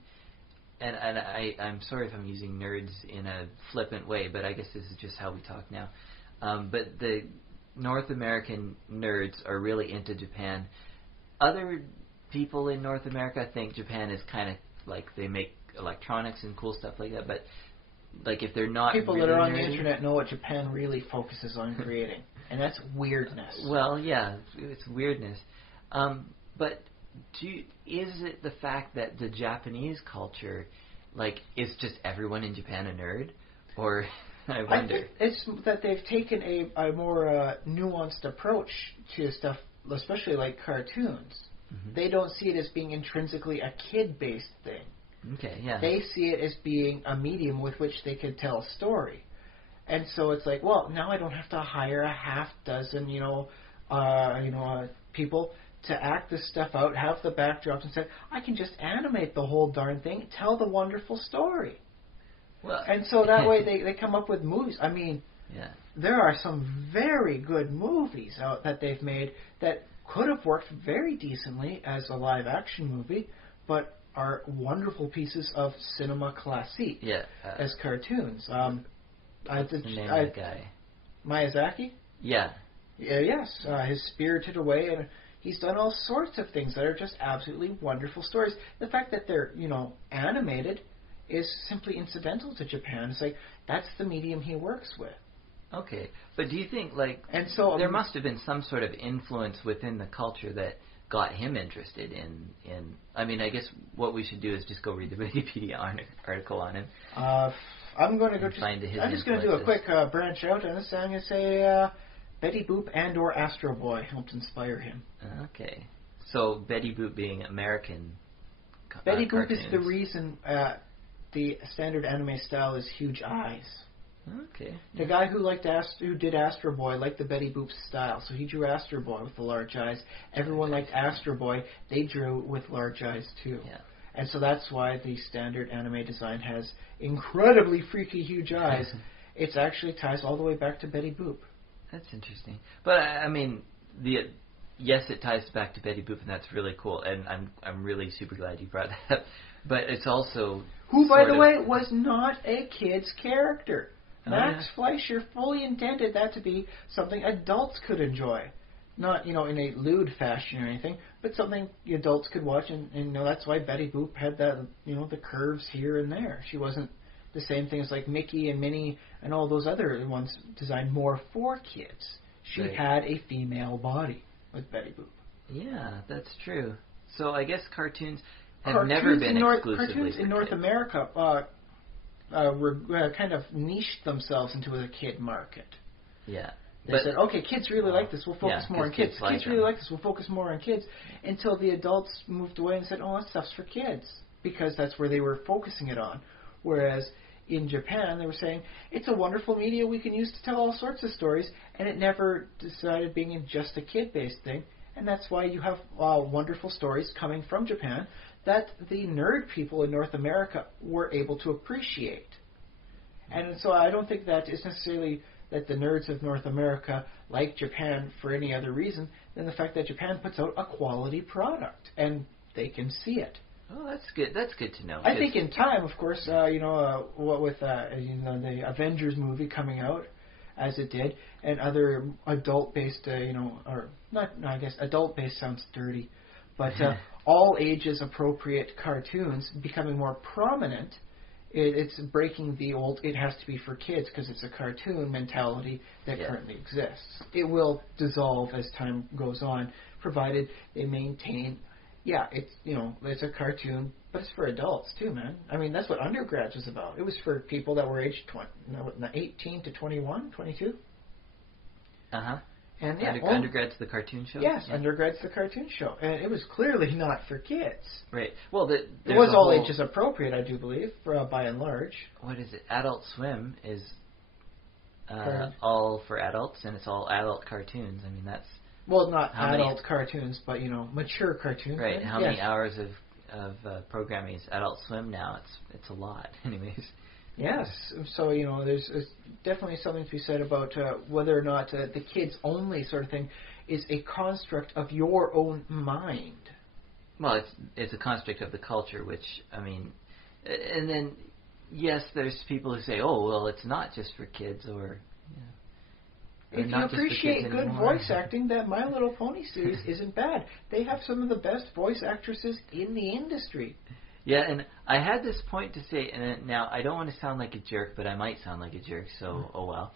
And I'm sorry if I'm using nerds in a flippant way, but I guess this is just how we talk now. But the North American nerds are really into Japan. Other people in North America think Japan is kind of like they make electronics and cool stuff like that, but like if they're not people really that are on nerdy, the internet know what Japan really focuses on creating, and that's weirdness. Well, yeah, it's weirdness. But is it the fact that the Japanese culture, like, is just everyone in Japan a nerd? Or, I wonder. I think it's that they've taken a more nuanced approach to stuff, especially like cartoons. Mm-hmm. They don't see it as being intrinsically a kid-based thing. Okay, yeah. They see it as being a medium with which they could tell a story. And so it's like, well, now I don't have to hire a half dozen, people to act this stuff out, have the backdrops, and say, I can just animate the whole darn thing, tell the wonderful story. Well, and so that way they come up with movies. I mean, there are some very good movies out that they've made that could have worked very decently as a live-action movie, but are wonderful pieces of cinema classique as cartoons. What's the name of the guy? Miyazaki? Yeah. Yes. His Spirited Away, and he's done all sorts of things that are just absolutely wonderful stories. The fact that they're, animated is simply incidental to Japan. It's like, that's the medium he works with. Okay. But do you think, and so, there must have been some sort of influence within the culture that got him interested in I mean, I guess what we should do is just go read the Wikipedia article on him. I'm going to go I'm just going to do a quick branch out on this. I'm going to say Betty Boop and or Astro Boy helped inspire him. Okay. So Betty Boop being American Betty Boop cartoons. is the reason the standard anime style is huge eyes. Okay. The guy who did Astro Boy liked the Betty Boop style, so he drew Astro Boy with the large eyes. Everyone liked Astro Boy. They drew with large eyes too. Yeah. And so that's why the standard anime design has incredibly freaky huge eyes. It actually ties all the way back to Betty Boop. That's interesting. But I mean, yes, it ties back to Betty Boop, and that's really cool. And I'm really super glad you brought that up. But it's also who, by the way, was not a kid's character. Max Fleischer fully intended that to be something adults could enjoy. Not, in a lewd fashion or anything, but something the adults could watch, and that's why Betty Boop had that, the curves here and there. She wasn't the same thing as like Mickey and Minnie and all those other ones designed more for kids. She had a female body with Betty Boop. Yeah, that's true. So I guess cartoons have never been exclusively cartoons in North America were kind of niched themselves into a kid market. Yeah. They said, okay, kids really like this, we'll focus more on kids. Kids really like this, we'll focus more on kids. Until the adults moved away and said, oh, that stuff's for kids. Because that's where they were focusing it on. Whereas in Japan, they were saying, it's a wonderful media we can use to tell all sorts of stories. And it never decided being just a kid-based thing. And that's why you have wonderful stories coming from Japan that the nerd people in North America were able to appreciate. And so I don't think that is necessarily that the nerds of North America like Japan for any other reason than the fact that Japan puts out a quality product and they can see it. Oh, that's good. That's good to know. I think in time, of course, what with the Avengers movie coming out as it did, and other adult-based, or not. No, I guess adult-based sounds dirty, but all ages appropriate cartoons becoming more prominent. It's breaking the old "it has to be for kids because it's a cartoon" mentality that currently exists. It will dissolve as time goes on, provided they maintain. Yeah, it's a cartoon, but it's for adults too, man. I mean, that's what undergrads was about. It was for people that were aged 18 to 21, 22. Uh-huh. And Undergrad's the cartoon show? Yes, Undergrad's the cartoon show. And it was clearly not for kids. Right. Well, it was all ages appropriate, I do believe, by and large. What is it? Adult Swim is all for adults, and it's all adult cartoons. I mean, that's... Well, not adult cartoons, but, mature cartoons. Right. Right? How many hours of programming is Adult Swim now? It's a lot, anyways. Yes. So, there's definitely something to be said about whether or not the kids-only sort of thing is a construct of your own mind. Well, it's a construct of the culture, which, I mean... And then, yes, there's people who say, oh, well, it's not just for kids, or... If you appreciate good voice acting, that My Little Pony series isn't bad. They have some of the best voice actresses in the industry. Yeah, and I had this point to say, and now I don't want to sound like a jerk, but I might sound like a jerk, so oh well.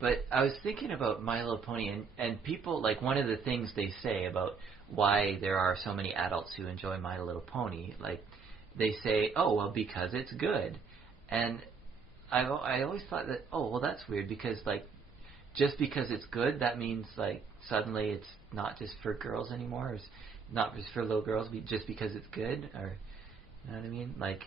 But I was thinking about My Little Pony, and people, like, one of the things they say about why there are so many adults who enjoy My Little Pony, like, they say, oh, well, because it's good. And I always thought that, oh, well, that's weird, because, like, just because it's good, that means, like, suddenly it's not just for girls anymore, it's not just for little girls, just because it's good, or, you know what I mean? Like,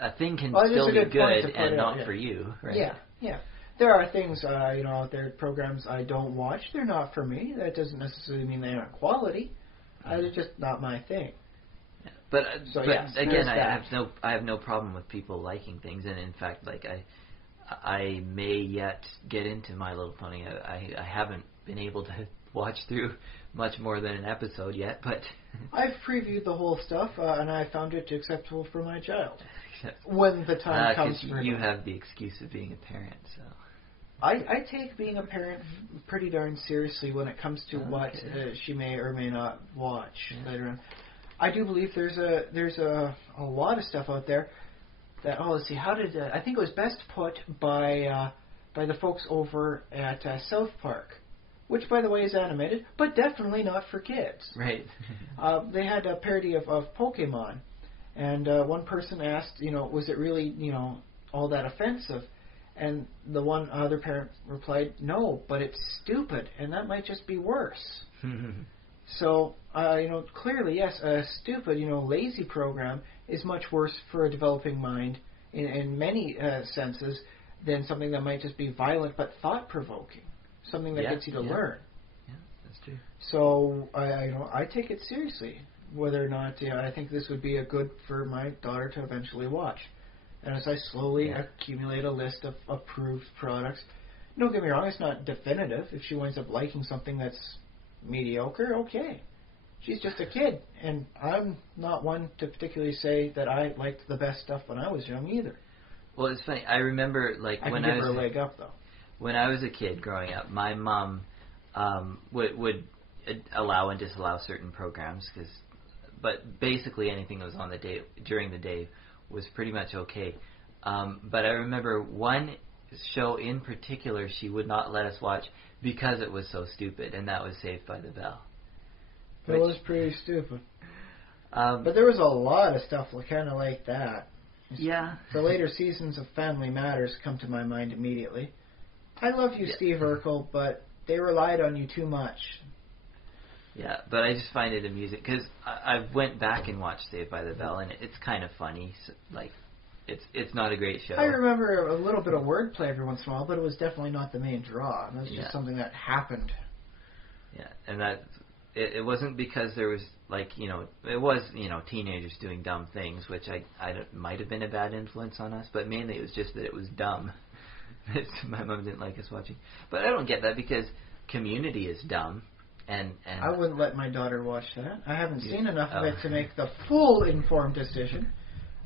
a thing can still be good and not for you, right? Yeah. There are things, out there, programs I don't watch. They're not for me. That doesn't necessarily mean they aren't quality. They're just not my thing. Yeah. But yes, again, I have no problem with people liking things, and in fact, like, I may yet get into My Little Pony. I haven't been able to watch through much more than an episode yet, but... I've previewed the whole stuff, and I found it acceptable for my child. When the time comes for you have the excuse of being a parent, so... I take being a parent pretty darn seriously when it comes to what she may or may not watch later on. I do believe there's a lot of stuff out there that, let's see, how did... I think it was best put by the folks over at South Park, which, by the way, is animated, but definitely not for kids. Right. They had a parody of Pokemon, and one person asked, was it really, all that offensive? And the one other parent replied, no, but it's stupid, and that might just be worse. So, clearly, yes, a stupid, lazy program is much worse for a developing mind in many senses than something that might just be violent but thought-provoking. Something that gets you to learn. Yeah, that's true. So I take it seriously, whether or not I think this would be a good for my daughter to eventually watch. And as I slowly accumulate a list of approved products, don't get me wrong, it's not definitive. If she winds up liking something that's mediocre, okay. She's just a kid, and I'm not one to particularly say that I liked the best stuff when I was young either. Well, it's funny. I remember, like, when I was... I can give her a leg up, though. When I was a kid growing up, my mom would allow and disallow certain programs, but basically anything that was on the day during the day was pretty much okay. But I remember one show in particular she would not let us watch because it was so stupid, and that was Saved by the Bell. It was pretty stupid. But there was a lot of stuff kind of like that. Yeah. The later seasons of Family Matters come to my mind immediately. I love you, Steve Urkel, but they relied on you too much. Yeah, but I just find it amusing because I went back and watched Saved by the Bell, and it's kind of funny. So, like, it's not a great show. I remember a little bit of wordplay every once in a while, but it was definitely not the main draw. It was just something that happened. Yeah, and that it wasn't because there was, like, it was, teenagers doing dumb things, which I might have been a bad influence on us, but mainly it was just that it was dumb. My mom didn't like us watching. But I don't get that because Community is dumb. And I wouldn't let my daughter watch that. I haven't seen enough of it to make the full informed decision.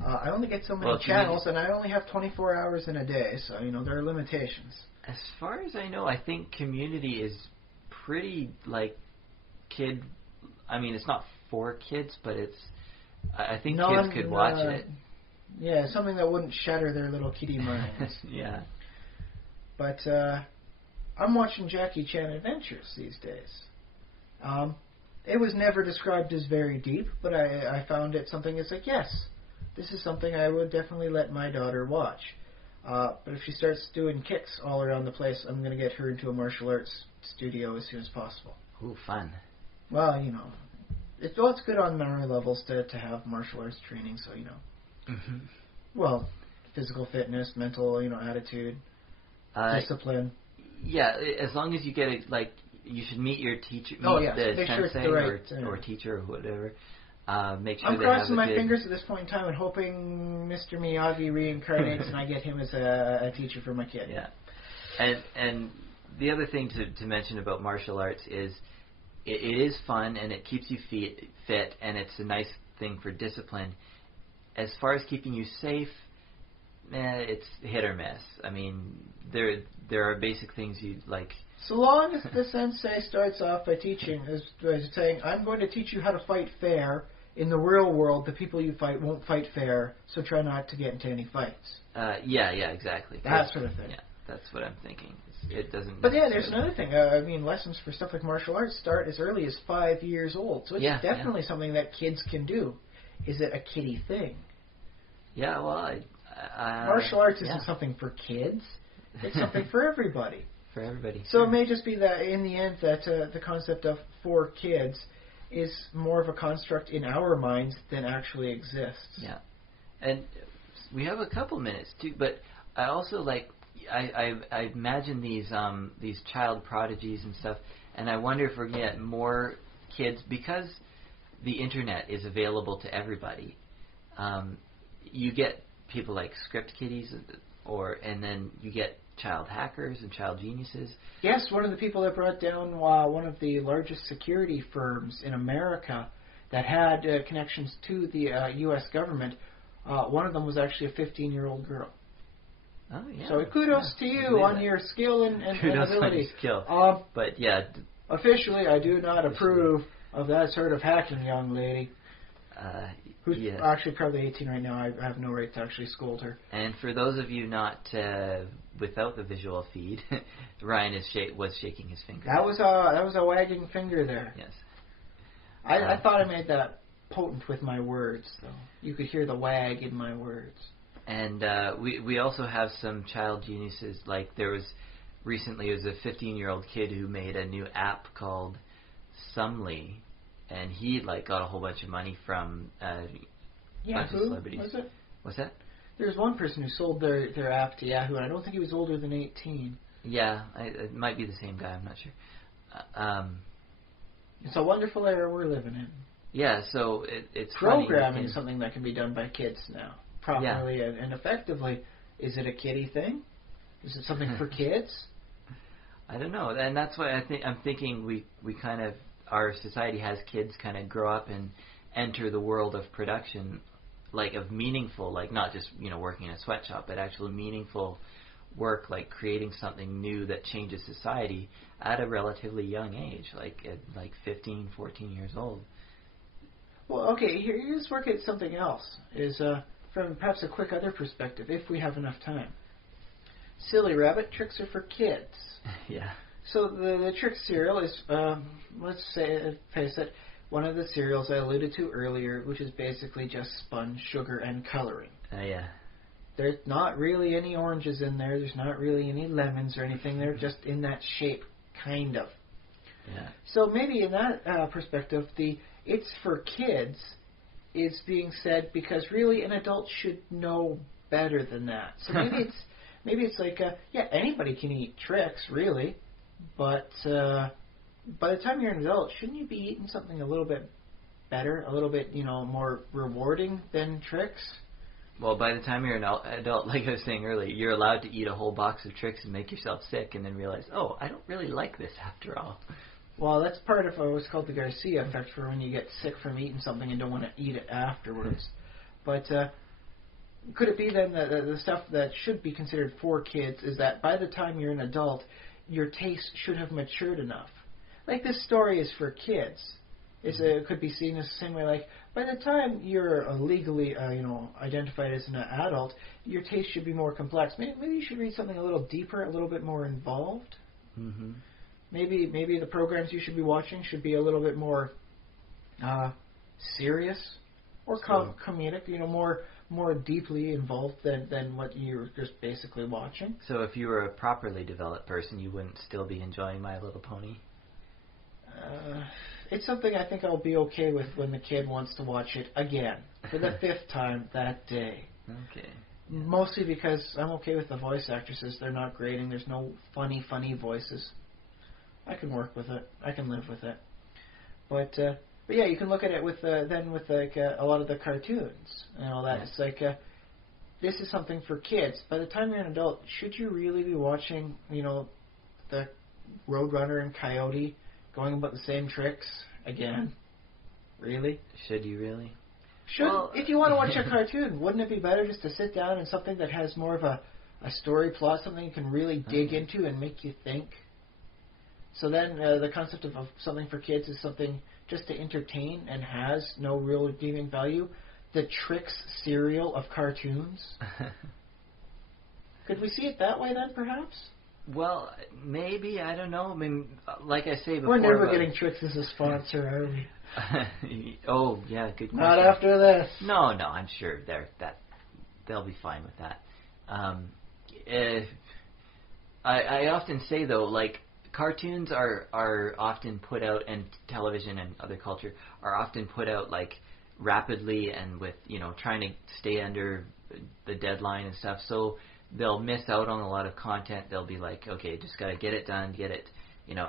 I only get so many channels, and I only have 24 hours in a day, so, there are limitations. As far as I know, I think Community is pretty, like, kid... I mean, it's not for kids, but it's. I think Non- kids could watch it. Yeah, something that wouldn't shatter their little kiddie minds. Yeah. But I'm watching Jackie Chan Adventures these days. It was never described as very deep, but I found it something that's like, yes, this is something I would definitely let my daughter watch. But if she starts doing kicks all around the place, I'm going to get her into a martial arts studio as soon as possible. Ooh, fun. Well, it's good on memory levels to have martial arts training, so, Mm-hmm. Well, physical fitness, mental, attitude, discipline. Yeah, as long as you get it, like, you should meet your teacher, the make sure it's sensei the right, or teacher or whatever. Make sure I'm they have crossing my good... fingers at this point in time and hoping Mr. Miyagi reincarnates and I get him as a teacher for my kid. Yeah. And the other thing to mention about martial arts is it is fun and it keeps you fit and it's a nice thing for discipline. As far as keeping you safe, it's hit or miss. I mean, there are basic things you like. So long as the sensei starts off by teaching, as saying, I'm going to teach you how to fight fair. In the real world, the people you fight won't fight fair, so try not to get into any fights. Yeah, exactly. That sort of thing. Yeah, that's what I'm thinking. It doesn't. But yeah, there's another thing. Lessons for stuff like martial arts start as early as 5 years old, so it's definitely something that kids can do. Is it a kiddie thing? Yeah, well, martial arts isn't something for kids. It's something for everybody. For everybody. So it may just be that in the end that the concept of for kids is more of a construct in our minds than actually exists. Yeah. And we have a couple minutes too, but I also I imagine these child prodigies and stuff, and I wonder if we're going to get more kids because the internet is available to everybody. You get people like script kiddies, and then you get child hackers and child geniuses. Yes, one of the people that brought down one of the largest security firms in America that had connections to the U.S. government, one of them was actually a 15-year-old girl. Oh, yeah. So kudos to you on your skill and kudos ability. On your skill. But yeah. Officially, I do not approve of that sort of hacking, young lady. Who's actually probably 18 right now. I have no right to actually scold her. And for those of you not without the visual feed, Ryan was shaking his finger. That was a wagging finger there. Yes. I thought I made that potent with my words, though. You could hear the wag in my words. And we also have some child geniuses. Like there was a 15-year-old kid who made a new app called Sumly. And he got a whole bunch of money from bunch of celebrities. Was it? What's that? There was one person who sold their app to Yahoo, and I don't think he was older than 18. Yeah, it might be the same guy. I'm not sure. It's a wonderful era we're living in. Yeah, so it's programming is something that can be done by kids now properly and effectively. Is it a kiddie thing? Is it something for kids? I don't know, and that's why I'm thinking we kind of. Our society has kids kind of grow up and enter the world of production, of meaningful, not just working in a sweatshop, but actually meaningful work, creating something new that changes society at a relatively young age, at 15, 14 years old. Well, okay, here's work at something else. Is from perhaps a quick other perspective, if we have enough time. Silly Rabbit tricks are for kids. Yeah. So the trick cereal is, let's face it, one of the cereals I alluded to earlier, which is basically just spun sugar and coloring. Yeah. There's not really any oranges in there. There's not really any lemons or anything. They're just in that shape, kind of. Yeah. So maybe in that perspective, the it's for kids is being said because really an adult should know better than that. So maybe it's anybody can eat tricks, really. But by the time you're an adult, shouldn't you be eating something a little bit better, a little bit, more rewarding than tricks? Well, by the time you're an adult, like I was saying earlier, you're allowed to eat a whole box of tricks and make yourself sick and then realize, oh, I don't really like this after all. Well, that's part of what's called the Garcia effect for when you get sick from eating something and don't want to eat it afterwards. But could it be then that the stuff that should be considered for kids is that by the time you're an adult, your taste should have matured enough? This story is for kids, It could be seen as the same way. Like by the time you're legally, identified as an adult, your taste should be more complex. Maybe you should read something a little deeper, a little bit more involved. Mm-hmm. Maybe the programs you should be watching should be a little bit more serious or comedic. More deeply involved than what you're just basically watching. So if you were a properly developed person, you wouldn't still be enjoying My Little Pony? It's something I think I'll be okay with when the kid wants to watch it again for the 5th time that day. Okay. Yeah. Mostly because I'm okay with the voice actresses. They're not grating. There's no funny voices. I can work with it. I can live with it. But yeah, you can look at it with a lot of the cartoons and all that. Yeah. It's like this is something for kids. By the time you're an adult, should you really be watching the Roadrunner and Coyote going about the same tricks again? Really? Should you really? If you want to watch a cartoon, wouldn't it be better just to sit down and something that has more of a story plot, something you can really dig into and make you think? So then the concept of something for kids is something just to entertain and has no real redeeming value. The Trix cereal of cartoons. Could we see it that way then, perhaps? Well, maybe. I don't know. I mean, like I say before... We're never getting Trix as a sponsor, are we? Oh, yeah, good question. Not after this. No, I'm sure they'll be fine with that. I often say, though, like, cartoons are often put out, and television and other culture are often put out, like, rapidly and with, trying to stay under the deadline and stuff. So they'll miss out on a lot of content. They'll be like, okay, just got to get it done, get it,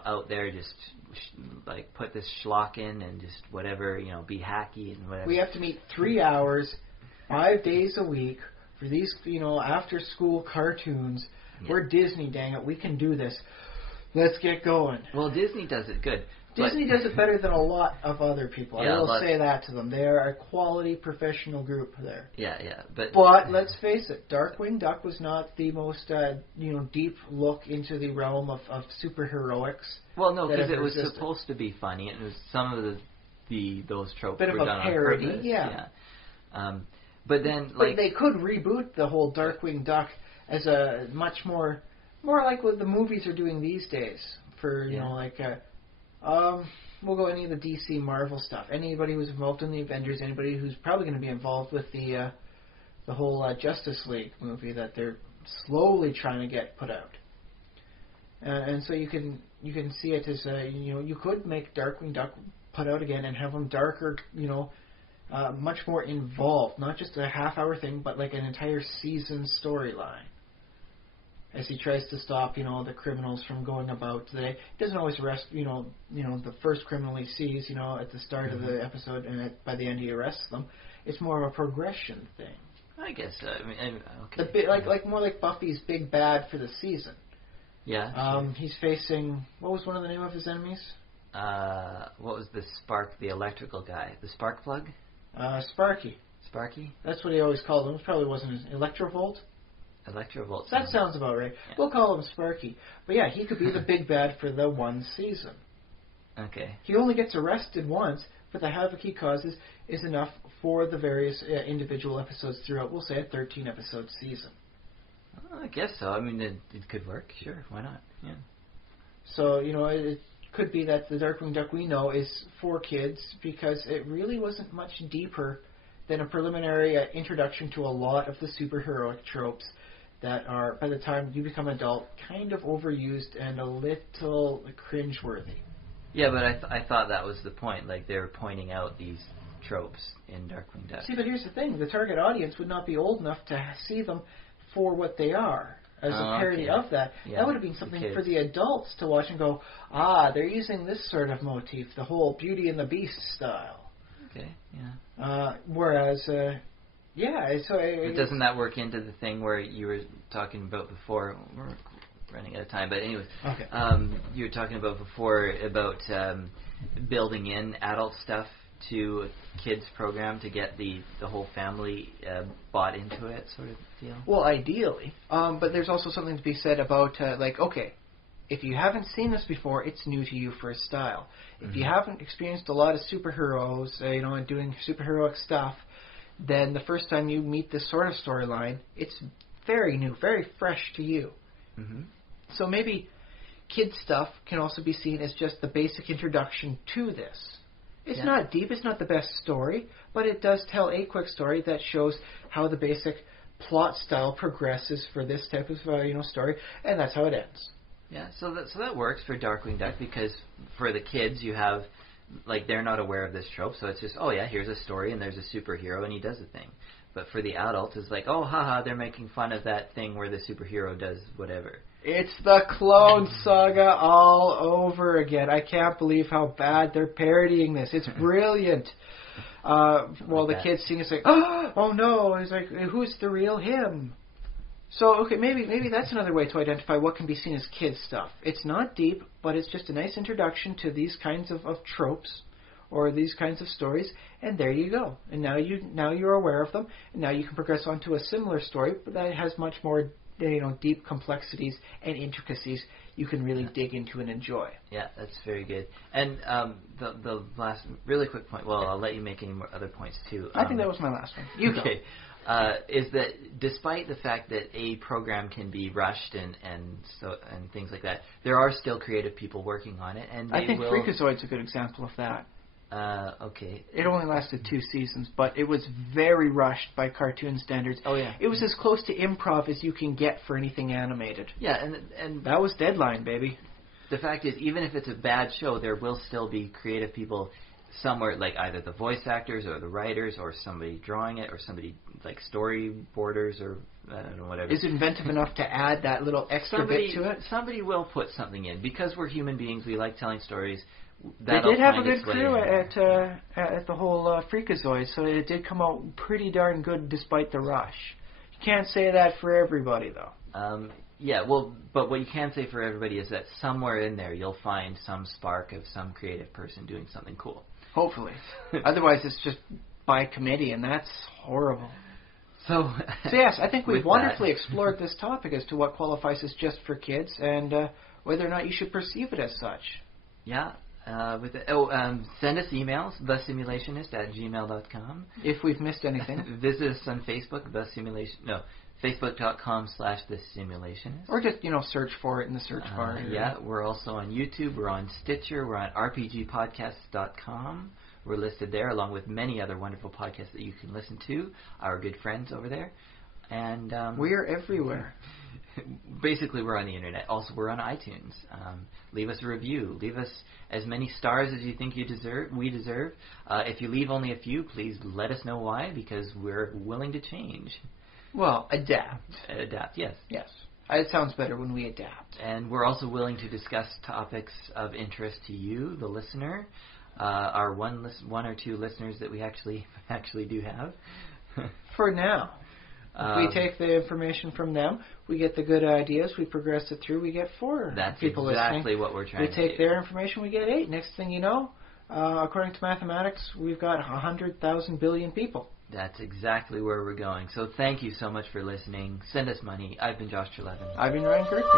out there, just, like, put this schlock in and just whatever, be hacky and whatever. We have to meet 3 hours, 5 days a week for these, after-school cartoons. Yeah. We're Disney, dang it. We can do this. Let's get going. Well, Disney does it good. Disney does it better than a lot of other people. Yeah, I will say that to them. They are a quality professional group there. Yeah. But let's face it, Darkwing Duck was not the most deep look into the realm of superheroics. Well, no, because it was supposed to be funny. It was some of those tropes bit were of done a parody, on purpose. yeah. But then, but they could reboot the whole Darkwing Duck as a much more like what the movies are doing these days. For we'll go any of the DC Marvel stuff. Anybody who's involved in the Avengers, anybody who's probably going to be involved with the whole Justice League movie that they're slowly trying to get put out. And so you can see it as you could make Darkwing Duck put out again and have them darker, much more involved, not just a half-hour thing, but like an entire season storyline. As he tries to stop, the criminals from going about today. He doesn't always arrest, the first criminal he sees, at the start of the episode, and by the end he arrests them. It's more of a progression thing. I guess so. I mean, okay. Like more like Buffy's big bad for the season. Yeah. Sure. He's facing, what was one of the name of his enemies? What was the electrical guy? The spark plug? Sparky. Sparky? That's what he always called him. It probably wasn't his Electrovolt. Electrovolt. That sounds about right. Yeah. We'll call him Sparky. But yeah, he could be the big bad for the one season. Okay. He only gets arrested once, but the havoc he causes is enough for the various individual episodes throughout, we'll say, a 13-episode season. I guess so. I mean, it could work. Sure, why not? Yeah. So, it could be that the Darkwing Duck we know is for kids because it really wasn't much deeper than a preliminary introduction to a lot of the superheroic tropes that are, by the time you become adult, kind of overused and a little cringeworthy. Yeah, but I thought that was the point. Like, they were pointing out these tropes in Darkwing Duck. See, but here's the thing. The target audience would not be old enough to see them for what they are, as a parody of that. Yeah, that would have been something for the adults to watch and go, they're using this sort of motif, the whole Beauty and the Beast style. Okay, yeah. Whereas... so but doesn't that work into the thing where you were talking about before? We're running out of time, but anyways, okay. You were talking about before about building in adult stuff to a kids program to get the whole family bought into it, sort of deal. Well, ideally, but there's also something to be said about if you haven't seen this before, it's new to you for a style. If you haven't experienced a lot of superheroes, and doing superheroic stuff, then the first time you meet this sort of storyline, it's very new, very fresh to you. Mm-hmm. So maybe kids stuff can also be seen as just the basic introduction to this. It's not deep, it's not the best story, but it does tell a quick story that shows how the basic plot style progresses for this type of story, and that's how it ends. Yeah, so that works for Darkwing Duck, because for the kids you have, like, they're not aware of this trope, so it's just, oh yeah, here's a story and there's a superhero and he does a thing. But for the adults, it's like, oh haha, they're making fun of that thing where the superhero does whatever. It's the Clone Saga all over again. I can't believe how bad they're parodying this. It's brilliant. The kids sing, it's like, oh no, it's like, who's the real him? So, okay, maybe that's another way to identify what can be seen as kids stuff. It's not deep, but it's just a nice introduction to these kinds of tropes or these kinds of stories, and there you go. And now you're aware of them, and now you can progress on to a similar story, but that has much more deep complexities and intricacies you can really dig into and enjoy. Yeah, that's very good. And the last really quick point, well, I'll let you make any more other points too. I think that was my last one. You okay. Is that despite the fact that a program can be rushed and things like that, there are still creative people working on it, and I think Freakazoid's a good example of that. Okay. It only lasted 2 seasons, but it was very rushed by cartoon standards. Oh yeah. It was as close to improv as you can get for anything animated. Yeah, and that was Deadline, baby. The fact is, even if it's a bad show, there will still be creative people somewhere, like either the voice actors or the writers or somebody drawing it or somebody like storyboarders or I don't know, whatever. Is inventive enough to add that little extra bit to it? Somebody will put something in. Because we're human beings, we like telling stories. They did have a good crew at the whole Freakazoid, so it did come out pretty darn good despite the rush. You can't say that for everybody, though. Yeah, well, but what you can say for everybody is that somewhere in there you'll find some spark of some creative person doing something cool. Hopefully. Otherwise, it's just by committee, and that's horrible. So yes, I think we've wonderfully explored this topic as to what qualifies as just for kids and whether or not you should perceive it as such. Yeah. Send us emails, thesimulationist@gmail.com. If we've missed anything. Visit us on Facebook, Facebook.com/thesimulationist. Or just, search for it in the search bar. Yeah, we're also on YouTube, we're on Stitcher, we're on RPGpodcasts.com. We're listed there along with many other wonderful podcasts that you can listen to, our good friends over there. And we're everywhere. Basically, we're on the internet. Also, we're on iTunes. Leave us a review. Leave us as many stars as you think we deserve. If you leave only a few, please let us know why, because we're willing to change. Well, adapt. Adapt, yes. Yes. It sounds better when we adapt. And we're also willing to discuss topics of interest to you, the listener. Our one or two listeners that we actually do have. For now. We take the information from them, we get the good ideas, we progress it through, we get 4 people listening. That's exactly what we're trying to do. We take their information, we get 8. Next thing you know, according to mathematics, we've got 100,000 billion people. That's exactly where we're going. So thank you so much for listening. Send us money. I've been Josh Trelevin. I've been Ryan Kirkby.